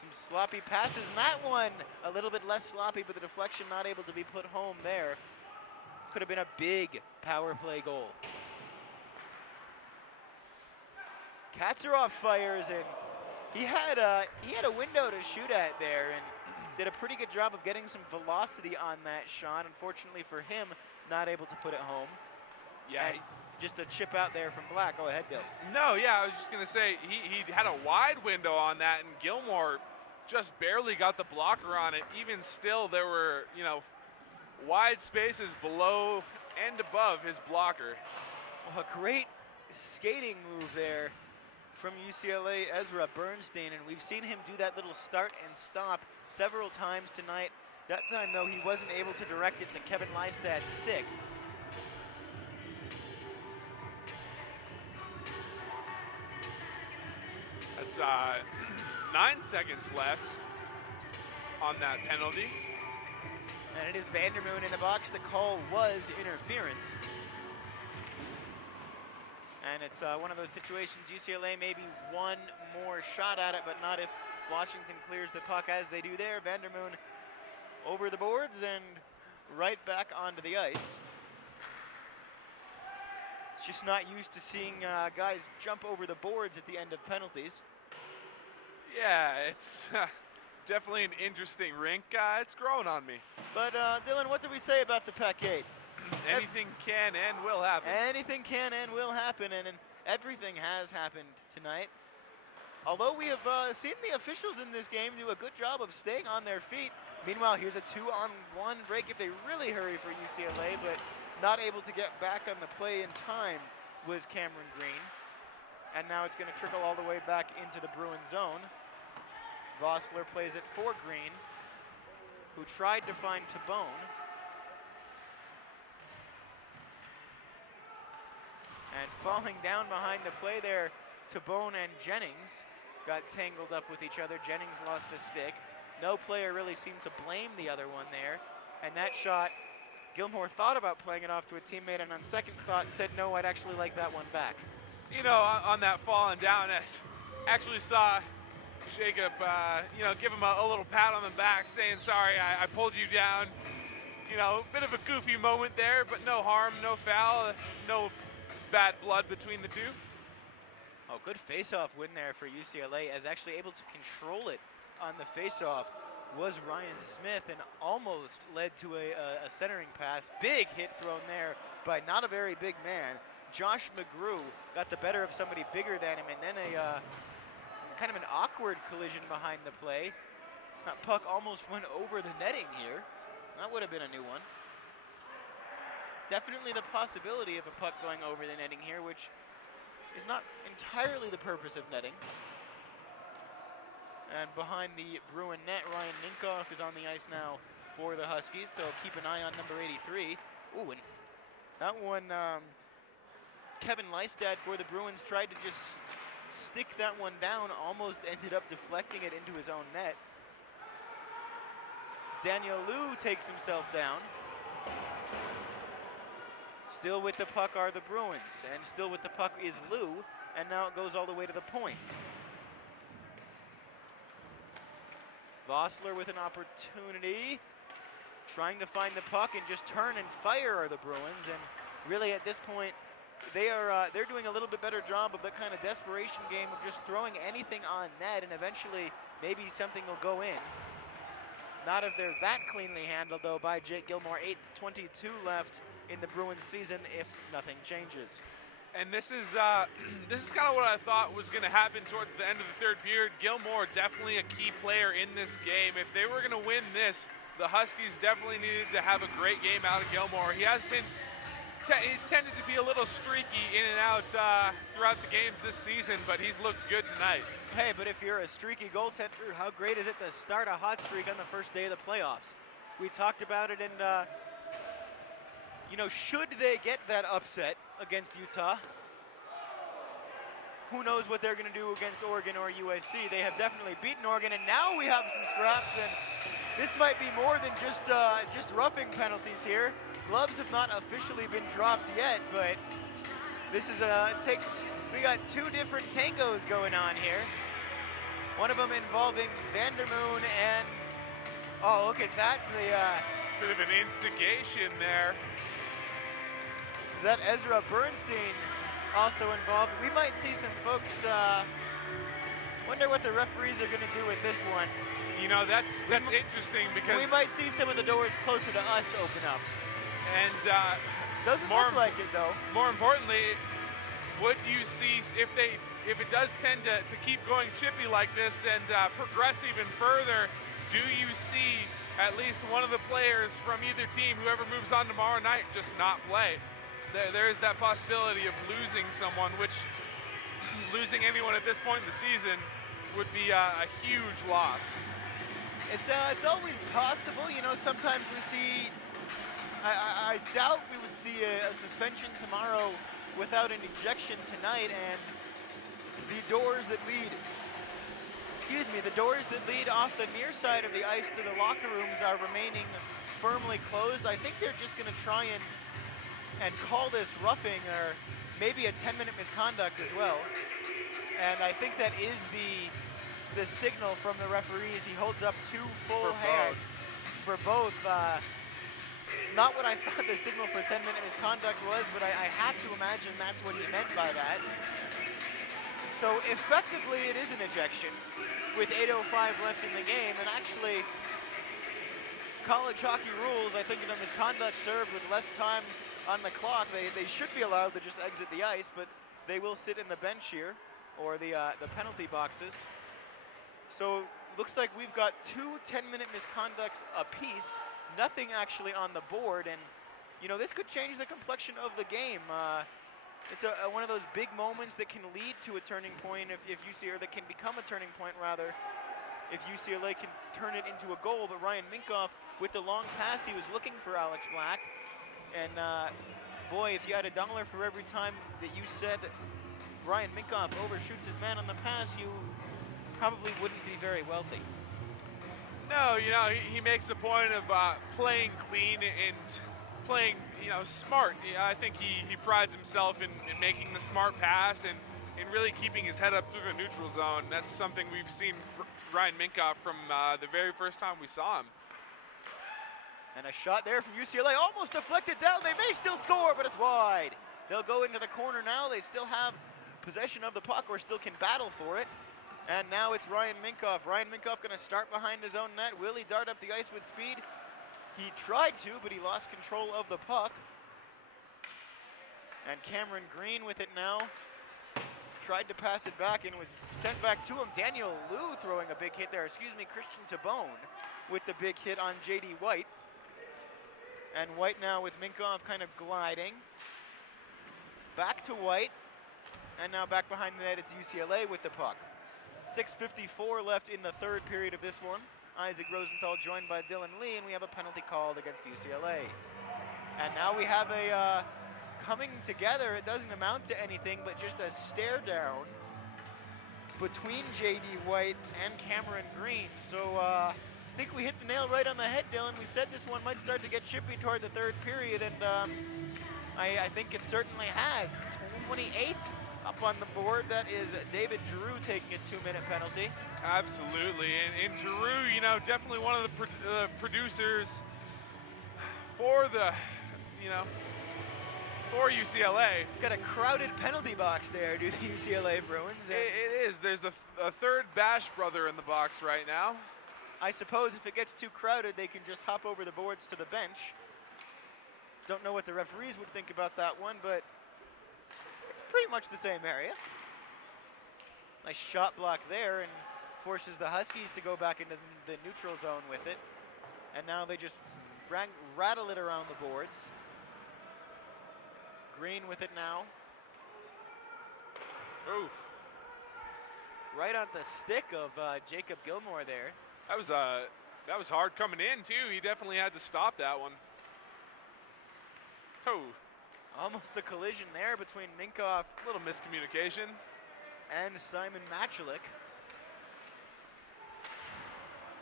Some sloppy passes, and that one a little bit less sloppy, but the deflection not able to be put home there. Could have been a big power play goal. Katsaroff fires, and he had a window to shoot at there and did a pretty good job of getting some velocity on that shot. Unfortunately for him, not able to put it home. Yeah. And just a chip out there from Black. Go ahead, Bill. No, yeah, I was just going to say he had a wide window on that, and Gilmore just barely got the blocker on it. Even still, there were, you know, wide spaces below and above his blocker. Well, a great skating move there from UCLA, Ezra Bernstein, and we've seen him do that little start and stop several times tonight. That time, though, he wasn't able to direct it to Kevin Lystad's stick. That's 9 seconds left on that penalty. And it is Vandermoon in the box. The call was interference. And it's one of those situations, UCLA maybe one more shot at it, but not if Washington clears the puck as they do there. Vandermoon over the boards and right back onto the ice. It's just not used to seeing guys jump over the boards at the end of penalties. Yeah, it's definitely an interesting rink. It's growing on me. But Dylan, what do we say about the PAC-8? Anything can and will happen. Anything can and will happen, and everything has happened tonight. Although we have seen the officials in this game do a good job of staying on their feet. Meanwhile, here's a 2-on-1 break if they really hurry for UCLA, but not able to get back on the play in time was Cameron Green. And now it's going to trickle all the way back into the Bruin zone. Vossler plays it for Green, who tried to find Tabone. And falling down behind the play there, Tabone and Jennings got tangled up with each other. Jennings lost a stick. No player really seemed to blame the other one there. And that shot, Gilmore thought about playing it off to a teammate, and on second thought said, no, I'd actually like that one back. You know, on that falling down, I actually saw Jacob, give him a little pat on the back saying, sorry, I pulled you down. You know, a bit of a goofy moment there, but no harm, no foul, no bad blood between the two. Oh, good face-off win there for UCLA, as actually able to control it on the face-off was Ryan Smith, and almost led to a centering pass. Big hit thrown there by not a very big man. Josh McGrew got the better of somebody bigger than him, and then a kind of an awkward collision behind the play. That puck almost went over the netting here. That would have been a new one. Definitely the possibility of a puck going over the netting here, which is not entirely the purpose of netting. And behind the Bruin net, Ryan Minkoff is on the ice now for the Huskies, so keep an eye on number 83. Ooh, and that one, Kevin Lystad for the Bruins tried to just stick that one down, almost ended up deflecting it into his own net. As Daniel Liu takes himself down. Still with the puck are the Bruins, and still with the puck is Liu, and now it goes all the way to the point. Vossler with an opportunity, trying to find the puck and just turn and fire are the Bruins, and really at this point, they're doing a little bit better job of that kind of desperation game of just throwing anything on net, and eventually maybe something will go in. Not if they're that cleanly handled though by Jake Gilmore. 8:22 left in the Bruins season if nothing changes. And this is kind of what I thought was going to happen towards the end of the third period. Gilmore definitely a key player in this game. If they were going to win this, the Huskies definitely needed to have a great game out of Gilmore. He has been, he's tended to be a little streaky in and out throughout the games this season, but he's looked good tonight. Hey, but if you're a streaky goaltender, how great is it to start a hot streak on the first day of the playoffs? We talked about it, and should they get that upset against Utah, who knows what they're going to do against Oregon or USC. They have definitely beaten Oregon, and now we have some scraps, and this might be more than just roughing penalties here. Gloves have not officially been dropped yet, but this is we got two different tangos going on here. One of them involving Vandermoon and, oh, look at that. Bit of an instigation there. Is that Ezra Bernstein also involved? We might see some folks, wonder what the referees are going to do with this one. You know, that's interesting because we might see some of the doors closer to us open up. And doesn't look like it though. More importantly, would you see if it does tend to keep going chippy like this and progress even further? Do you see at least one of the players from either team, whoever moves on tomorrow night, just not play? There is that possibility of losing someone, which losing anyone at this point in the season would be a huge loss. It's always possible, you know. Sometimes we see. I doubt we would see a suspension tomorrow without an ejection tonight, and the doors that lead. The doors that lead off the near side of the ice to the locker rooms are remaining firmly closed. I think they're just going to try and call this roughing or maybe a 10-minute misconduct as well. And I think that is the signal from the referee as he holds up 2 full hands for both. Not what I thought the signal for 10-minute misconduct was, but I have to imagine that's what he meant by that. So effectively it is an ejection with 8:05 left in the game, and actually college hockey rules, I think in a misconduct served with less time on the clock, they should be allowed to just exit the ice, but they will sit in the bench here, or the penalty boxes. So looks like we've got 2 10-minute misconducts apiece, nothing actually on the board, and you know, this could change the complexion of the game. It's one of those big moments that can lead to a turning point if UCLA, or that can become a turning point rather, if UCLA can turn it into a goal. But Ryan Minkoff, with the long pass, he was looking for Alex Black. And boy, if you had $1 for every time that you said Ryan Minkoff overshoots his man on the pass, you probably wouldn't be very wealthy. No, you know, he makes a point of playing clean and playing, you know, smart. Yeah, I think he prides himself in making the smart pass and really keeping his head up through the neutral zone. That's something we've seen Ryan Minkoff from the very first time we saw him. And a shot there from UCLA, almost deflected down. They may still score, but it's wide. They'll go into the corner now. They still have possession of the puck, or still can battle for it. And now it's Ryan Minkoff. Ryan Minkoff going to start behind his own net. Will he dart up the ice with speed? He tried to, but he lost control of the puck. And Cameron Green with it now. Tried to pass it back and was sent back to him. Daniel Liu throwing a big hit there. Christian Tabone with the big hit on J.D. White. And White now with Minkoff kind of gliding. Back to White. And now back behind the net, it's UCLA with the puck. 6:54 left in the third period of this one. Isaac Rosenthal joined by Dylan Lee, and we have a penalty called against UCLA. And now we have a coming together. It doesn't amount to anything, but just a stare down between J.D. White and Cameron Green. So I think we hit the nail right on the head, Dylan. We said this one might start to get chippy toward the third period, and I think it certainly has. 28 up on the board. That is David Giroux taking a 2-minute penalty. Absolutely, and Giroux, you know, definitely one of the producers for the, you know, for UCLA. It's got a crowded penalty box there, do the UCLA Bruins. It is. There's a third Bash brother in the box right now. I suppose if it gets too crowded, they can just hop over the boards to the bench. Don't know what the referees would think about that one, but it's pretty much the same area. Nice shot block there, and forces the Huskies to go back into the neutral zone with it. And now they just rattle it around the boards. Green with it now. Ooh. Right on the stick of Jacob Gilmore there. That was hard coming in too. He definitely had to stop that one. Oh. Almost a collision there between Minkoff. A little miscommunication. And Simon Machulik.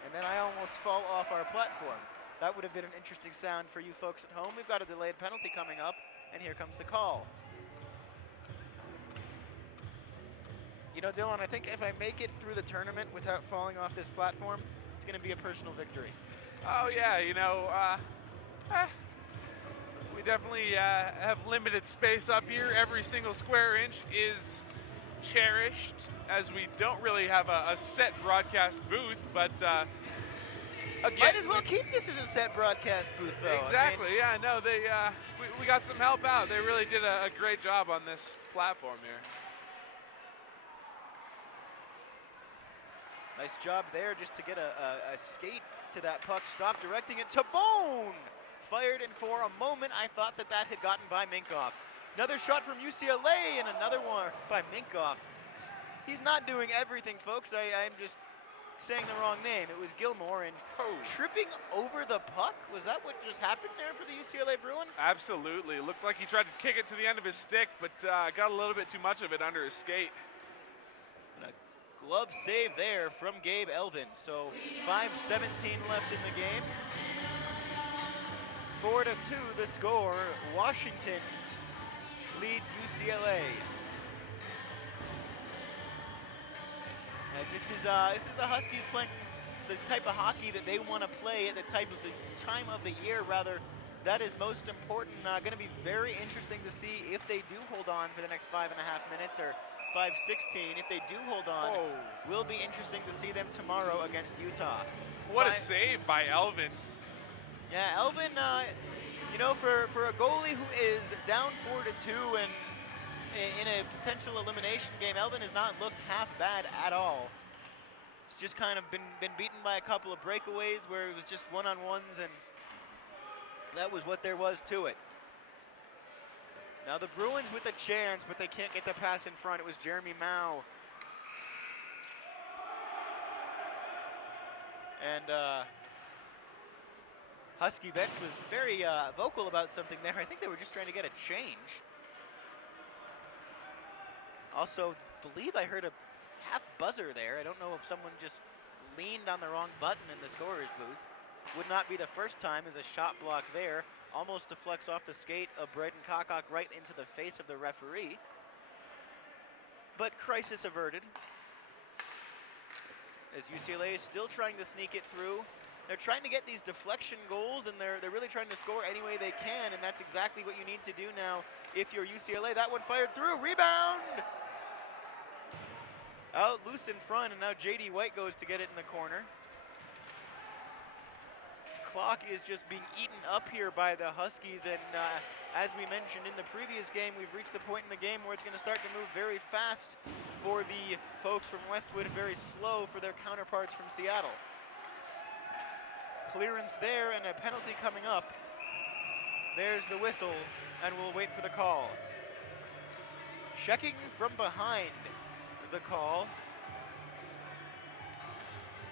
And then I almost fall off our platform. That would have been an interesting sound for you folks at home. We've got a delayed penalty coming up, and here comes the call. You know, Dylan, I think if I make it through the tournament without falling off this platform, it's going to be a personal victory. Oh yeah, you know, we definitely have limited space up here. Every single square inch is cherished, as we don't really have a set broadcast booth, but again, might as well keep this as a set broadcast booth, though. Exactly. I mean, yeah. No, they we got some help out. They really did a great job on this platform here. Nice job there, just to get a skate to that puck. Stop directing it to Bone. Fired, and for a moment I thought that had gotten by Minkoff. Another shot from UCLA and another one by Minkoff. He's not doing everything, folks. I'm just saying the wrong name. It was Gilmore and tripping over the puck. Was that what just happened there for the UCLA Bruin? Absolutely. It looked like he tried to kick it to the end of his stick, but got a little bit too much of it under his skate. And a glove save there from Gabe Elvin. So 5:17 left in the game. 4-2 the score. Washington leads UCLA. And this is the Huskies playing the type of hockey that they want to play at the time of the year rather that is most important. Going to be very interesting to see if they do hold on for the next 5.5 minutes or 5:16. If they do hold on, will be interesting to see them tomorrow against Utah. What a save by Elvin. Yeah, Elvin, you know, for a goalie who is down 4-2 and in a potential elimination game, Elvin has not looked half bad at all. It's just kind of been beaten by a couple of breakaways where it was just one-on-ones, and that was what there was to it. Now the Bruins with a chance, but they can't get the pass in front. It was Jeremy Mao. And Husky bench was very vocal about something there. I think they were just trying to get a change. Also, believe I heard a half buzzer there. I don't know if someone just leaned on the wrong button in the scorer's booth. Would not be the first time as a shot block there. Almost deflects off the skate of Braden Kokok right into the face of the referee. But crisis averted. As UCLA is still trying to sneak it through. They're trying to get these deflection goals, and they're really trying to score any way they can, and that's exactly what you need to do now if you're UCLA. That one fired through, rebound! Out loose in front, and now J.D. White goes to get it in the corner. Clock is just being eaten up here by the Huskies, and as we mentioned in the previous game, we've reached the point in the game where it's going to start to move very fast for the folks from Westwood and very slow for their counterparts from Seattle. Clearance there and a penalty coming up. There's the whistle, and we'll wait for the call. Checking from behind the call.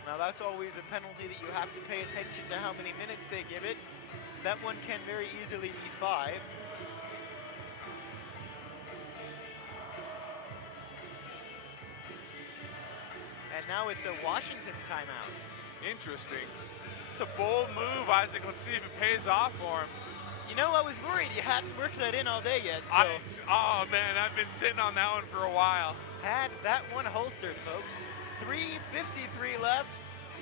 Now that's always a penalty that you have to pay attention to how many minutes they give it. That one can very easily be 5. And now it's a Washington timeout. Interesting. It's a bold move, Isaac. Let's see if it pays off for him. You know, I was worried you hadn't worked that in all day yet. So oh, man, I've been sitting on that one for a while. Had that one holstered, folks. 3:53 left.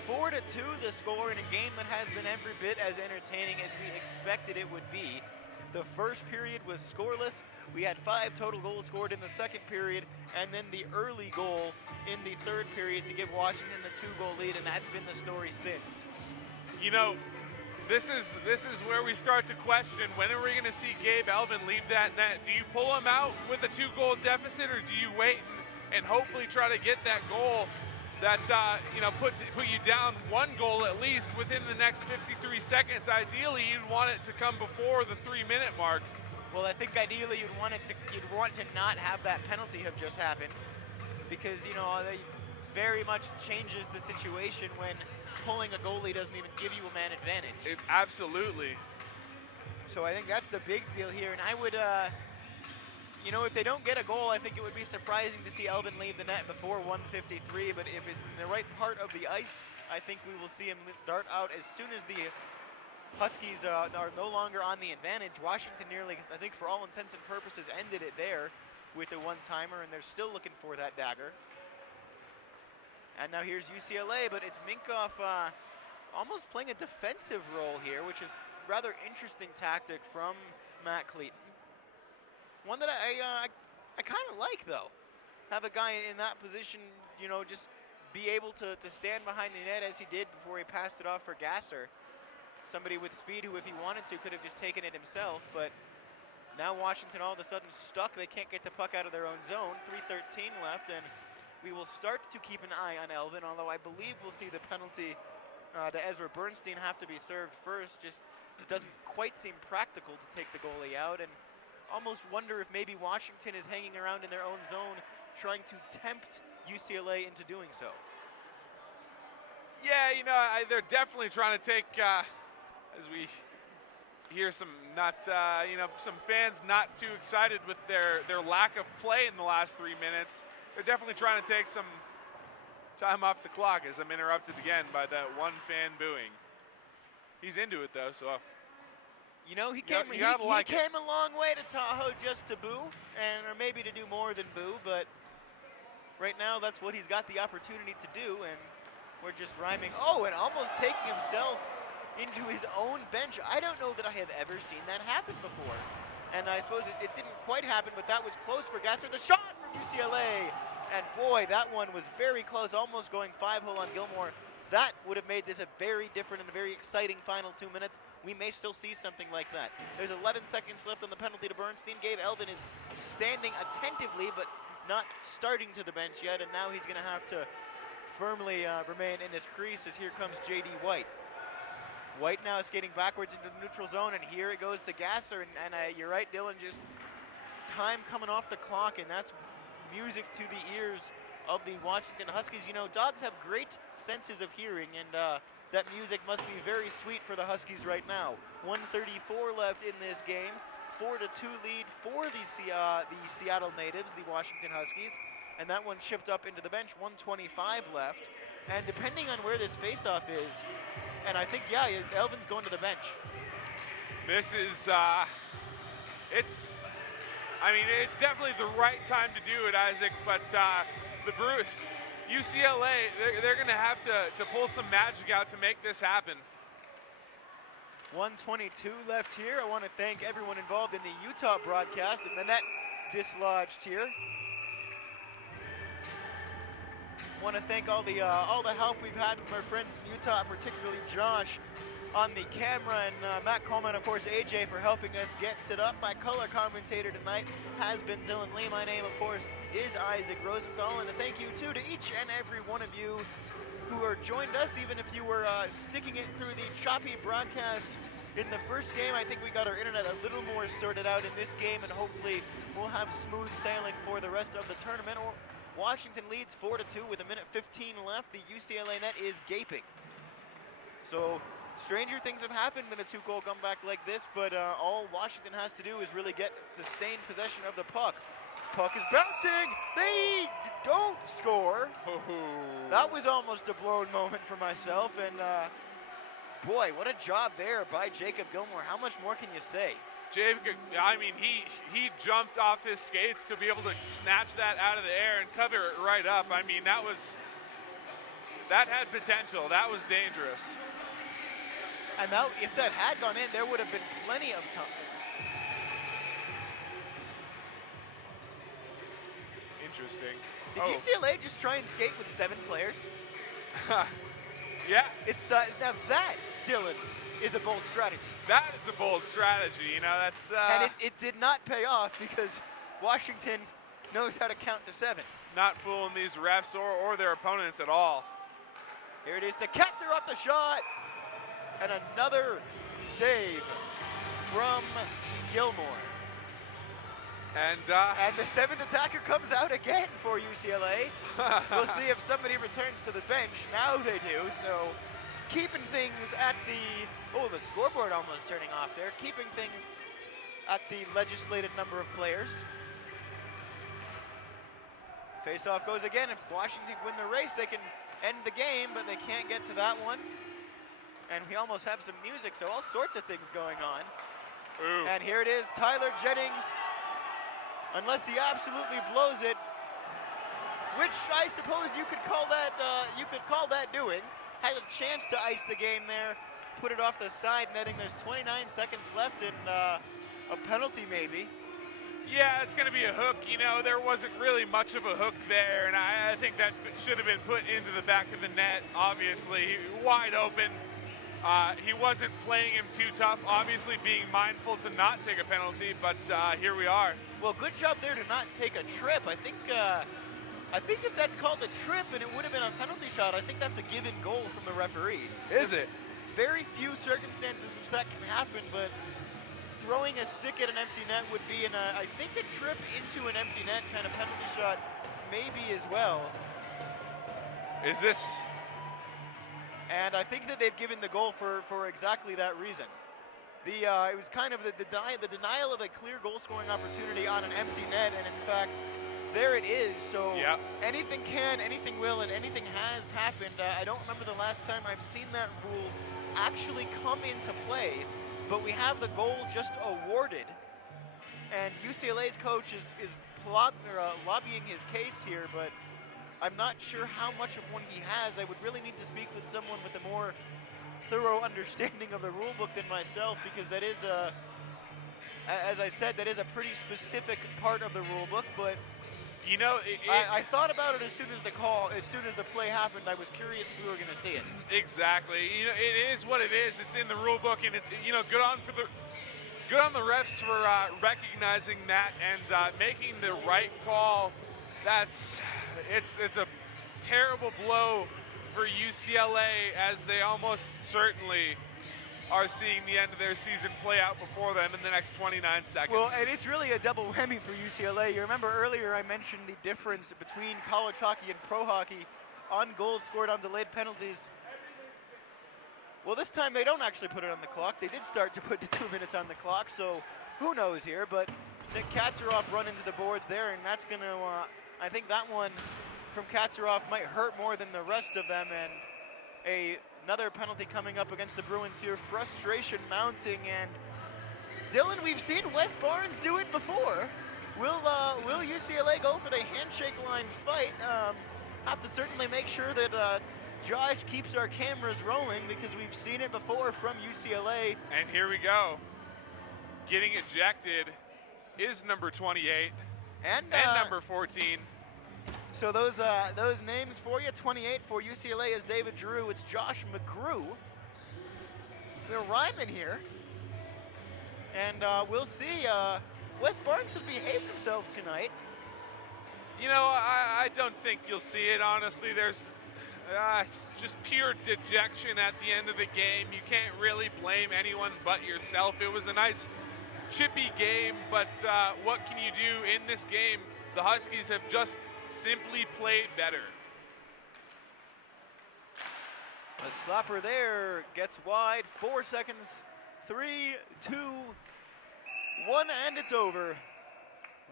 4-2 the score in a game that has been every bit as entertaining as we expected it would be. The first period was scoreless. We had 5 total goals scored in the second period, and then the early goal in the third period to give Washington the 2-goal lead, and that's been the story since. You know, this is where we start to question, when are we going to see Gabe Elvin leave that net? Do you pull him out with a 2-goal deficit, or do you wait and hopefully try to get that goal that put you down 1 goal at least within the next 53 seconds? Ideally, you'd want it to come before the 3-minute mark. Well, I think ideally you'd want to not have that penalty have just happened, because they very much changes the situation when pulling a goalie doesn't even give you a man advantage. Absolutely. So I think that's the big deal here, and I would, if they don't get a goal, I think it would be surprising to see Elvin leave the net before 1:53, but if it's in the right part of the ice, I think we will see him dart out as soon as the Huskies are no longer on the advantage. Washington nearly, I think for all intents and purposes, ended it there with a one-timer, and they're still looking for that dagger. And now here's UCLA, but it's Minkoff almost playing a defensive role here, which is rather interesting tactic from Matt Clayton. One that I kind of like, though. Have a guy in that position, just be able to stand behind the net as he did before he passed it off for Gasser. Somebody with speed who, if he wanted to, could have just taken it himself, but now Washington all of a sudden stuck. They can't get the puck out of their own zone. 3:13 left, and we will start to keep an eye on Elvin, although I believe we'll see the penalty to Ezra Bernstein have to be served first. Just it doesn't quite seem practical to take the goalie out, and almost wonder if maybe Washington is hanging around in their own zone, trying to tempt UCLA into doing so. Yeah, you know, they're definitely trying to take, as we hear some some fans not too excited with their lack of play in the last 3 minutes. They're definitely trying to take some time off the clock as I'm interrupted again by that one fan booing. He's into it though, so. You know, he You came a long way to Tahoe just to boo, or maybe to do more than boo, but right now that's what he's got the opportunity to do, and we're just rhyming. Oh, and almost taking himself into his own bench. I don't know that I have ever seen that happen before. And I suppose it didn't quite happen, but that was close for Gasser. The shot from UCLA, and boy, that one was very close, almost going 5-hole on Gilmore. That would have made this a very different and a very exciting final 2 minutes. We may still see something like that. There's 11 seconds left on the penalty to Bernstein. Gabe Elvin is standing attentively, but not starting to the bench yet, and now he's going to have to firmly remain in his crease as here comes J.D. White. White now is skating backwards into the neutral zone, and here it goes to Gasser, and you're right, Dylan, just time coming off the clock, and that's music to the ears of the Washington Huskies. You know, dogs have great senses of hearing, and that music must be very sweet for the Huskies right now. 1:34 left in this game. 4-2 lead for the Seattle natives, the Washington Huskies, and that one chipped up into the bench. 1:25 left, and depending on where this faceoff is, and I think, yeah, Elvin's going to the bench. This is, it's definitely the right time to do it, Isaac, but the Bruce, UCLA, they're going to have to pull some magic out to make this happen. 1:22 left here. I want to thank everyone involved in the Utah broadcast, and the net dislodged here. Want to thank all the help we've had from our friends in Utah, particularly Josh on the camera, and Matt Coleman, of course, AJ, for helping us get set up. My color commentator tonight has been Dylan Lee. My name, of course, is Isaac Rosenthal, and a thank you too to each and every one of you who are joined us, even if you were sticking it through the choppy broadcast in the first game. I think we got our internet a little more sorted out in this game, and hopefully we'll have smooth sailing for the rest of the tournament. Washington leads 4-2 with 1:15 left. The UCLA net is gaping. So stranger things have happened than a 2-goal comeback like this, but all Washington has to do is really get sustained possession of the puck. Puck is bouncing. They don't score. Oh. That was almost a blown moment for myself, and boy, what a job there by Jacob Gilmore. How much more can you say? Jacob, I mean, he jumped off his skates to be able to snatch that out of the air and cover it right up. I mean, that had potential. That was dangerous. And now, if that had gone in, there would have been plenty of time. Interesting. Did UCLA just try and skate with 7 players? Yeah. It's now that, Dylan, is a bold strategy. That is a bold strategy. You know, that's. And it did not pay off because Washington knows how to count to 7. Not fooling these refs or their opponents at all. Here it is to Ketzer off the shot. And another save from Gilmore. And the 7th attacker comes out again for UCLA. We'll see if somebody returns to the bench. Now they do, so keeping things at the scoreboard almost turning off there. Keeping things at the legislated number of players. Face-off goes again. If Washington win the race, they can end the game, but they can't get to that one. And we almost have some music, so all sorts of things going on. Ooh. And here it is, Tyler Jennings, unless he absolutely blows it, which I suppose you could call that doing. Had a chance to ice the game there, put it off the side netting. There's 29 seconds left and a penalty maybe. Yeah, it's going to be a hook. You know, there wasn't really much of a hook there, and I think that should have been put into the back of the net, obviously. Wide open. He wasn't playing him too tough, obviously being mindful to not take a penalty, but here we are. Well, good job there to not take a trip. I think if that's called a trip and it would have been a penalty shot, I think that's a given goal from the referee. Is it? Very few circumstances which that can happen, but throwing a stick at an empty net would be I think a trip into an empty net kind of penalty shot, maybe as well. Is this? And I think that they've given the goal for exactly that reason. It was kind of the denial of a clear goal-scoring opportunity on an empty net, and in fact, there it is. So yep. Anything can, anything will, and anything has happened. I don't remember the last time I've seen that rule actually come into play, but we have the goal just awarded, and UCLA's coach is lobbying his case here, but I'm not sure how much of one he has. I would really need to speak with someone with a more thorough understanding of the rule book than myself, because that is as I said, that is a pretty specific part of the rule book. But you know, I thought about it as soon as the play happened. I was curious if we were going to see it. Exactly. You know, it is what it is. It's in the rule book, and it's, you know, good on the refs for recognizing that and making the right call. It's a terrible blow for UCLA, as they almost certainly are seeing the end of their season play out before them in the next 29 seconds. Well, and it's really a double whammy for UCLA. You remember earlier I mentioned the difference between college hockey and pro hockey on goals scored on delayed penalties. Well, this time they don't actually put it on the clock. They did start to put the 2 minutes on the clock, so who knows here. But Nick Katsaroff run into the boards there, and that's going to, I think that one from Katsaroff might hurt more than the rest of them, and another penalty coming up against the Bruins here. Frustration mounting, and Dylan, we've seen Wes Barnes do it before. Will UCLA go for the handshake line fight? Have to certainly make sure that Josh keeps our cameras rolling, because we've seen it before from UCLA. And here we go. Getting ejected is number 28 and number 14. So those names for you. 28 for UCLA is David Drew. It's Josh McGrew. We're rhyming here. And we'll see. Wes Barnes has behaved himself tonight. You know, I don't think you'll see it, honestly. There's it's just pure dejection at the end of the game. You can't really blame anyone but yourself. It was a nice chippy game, but what can you do in this game? The Huskies have just simply played better. A slapper there gets wide. 4 seconds. 3, 2, 1, and it's over.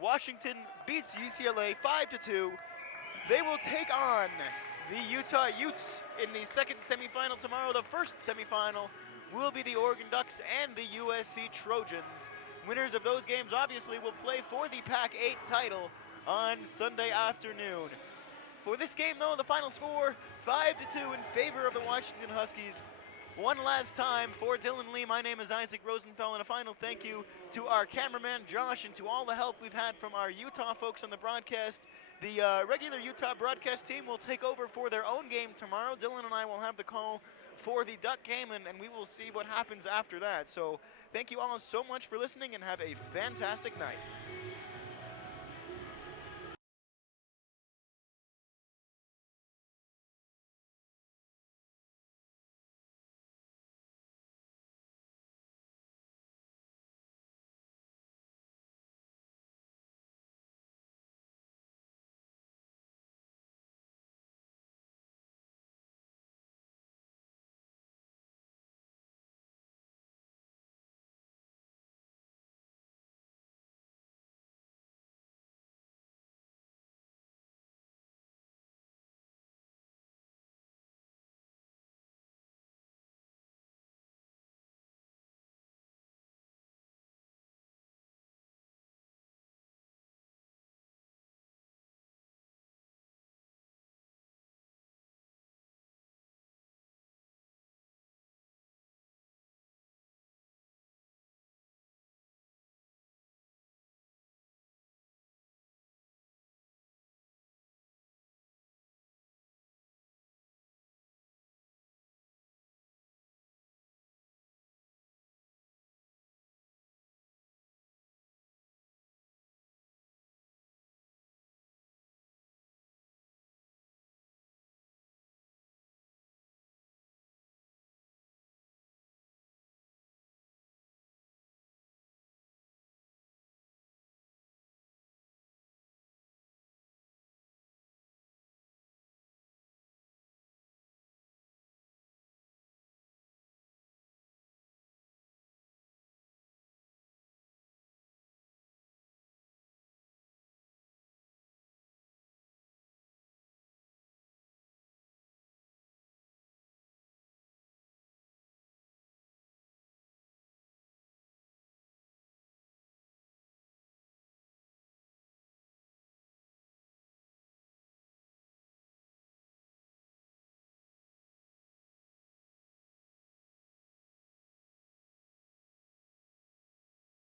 Washington beats UCLA 5-2. They will take on the Utah Utes in the second semifinal tomorrow. The first semifinal will be the Oregon Ducks and the USC Trojans. Winners of those games obviously will play for the PAC-8 title on Sunday afternoon. For this game, though, the final score 5-2 in favor of the Washington Huskies. One last time for Dylan Lee, my name is Isaac Rosenthal, and a final thank you to our cameraman Josh and to all the help we've had from our Utah folks on the broadcast. The regular Utah broadcast team will take over for their own game tomorrow. Dylan and I will have the call for the Duck game, and we will see what happens after that. So thank you all so much for listening, and have a fantastic night.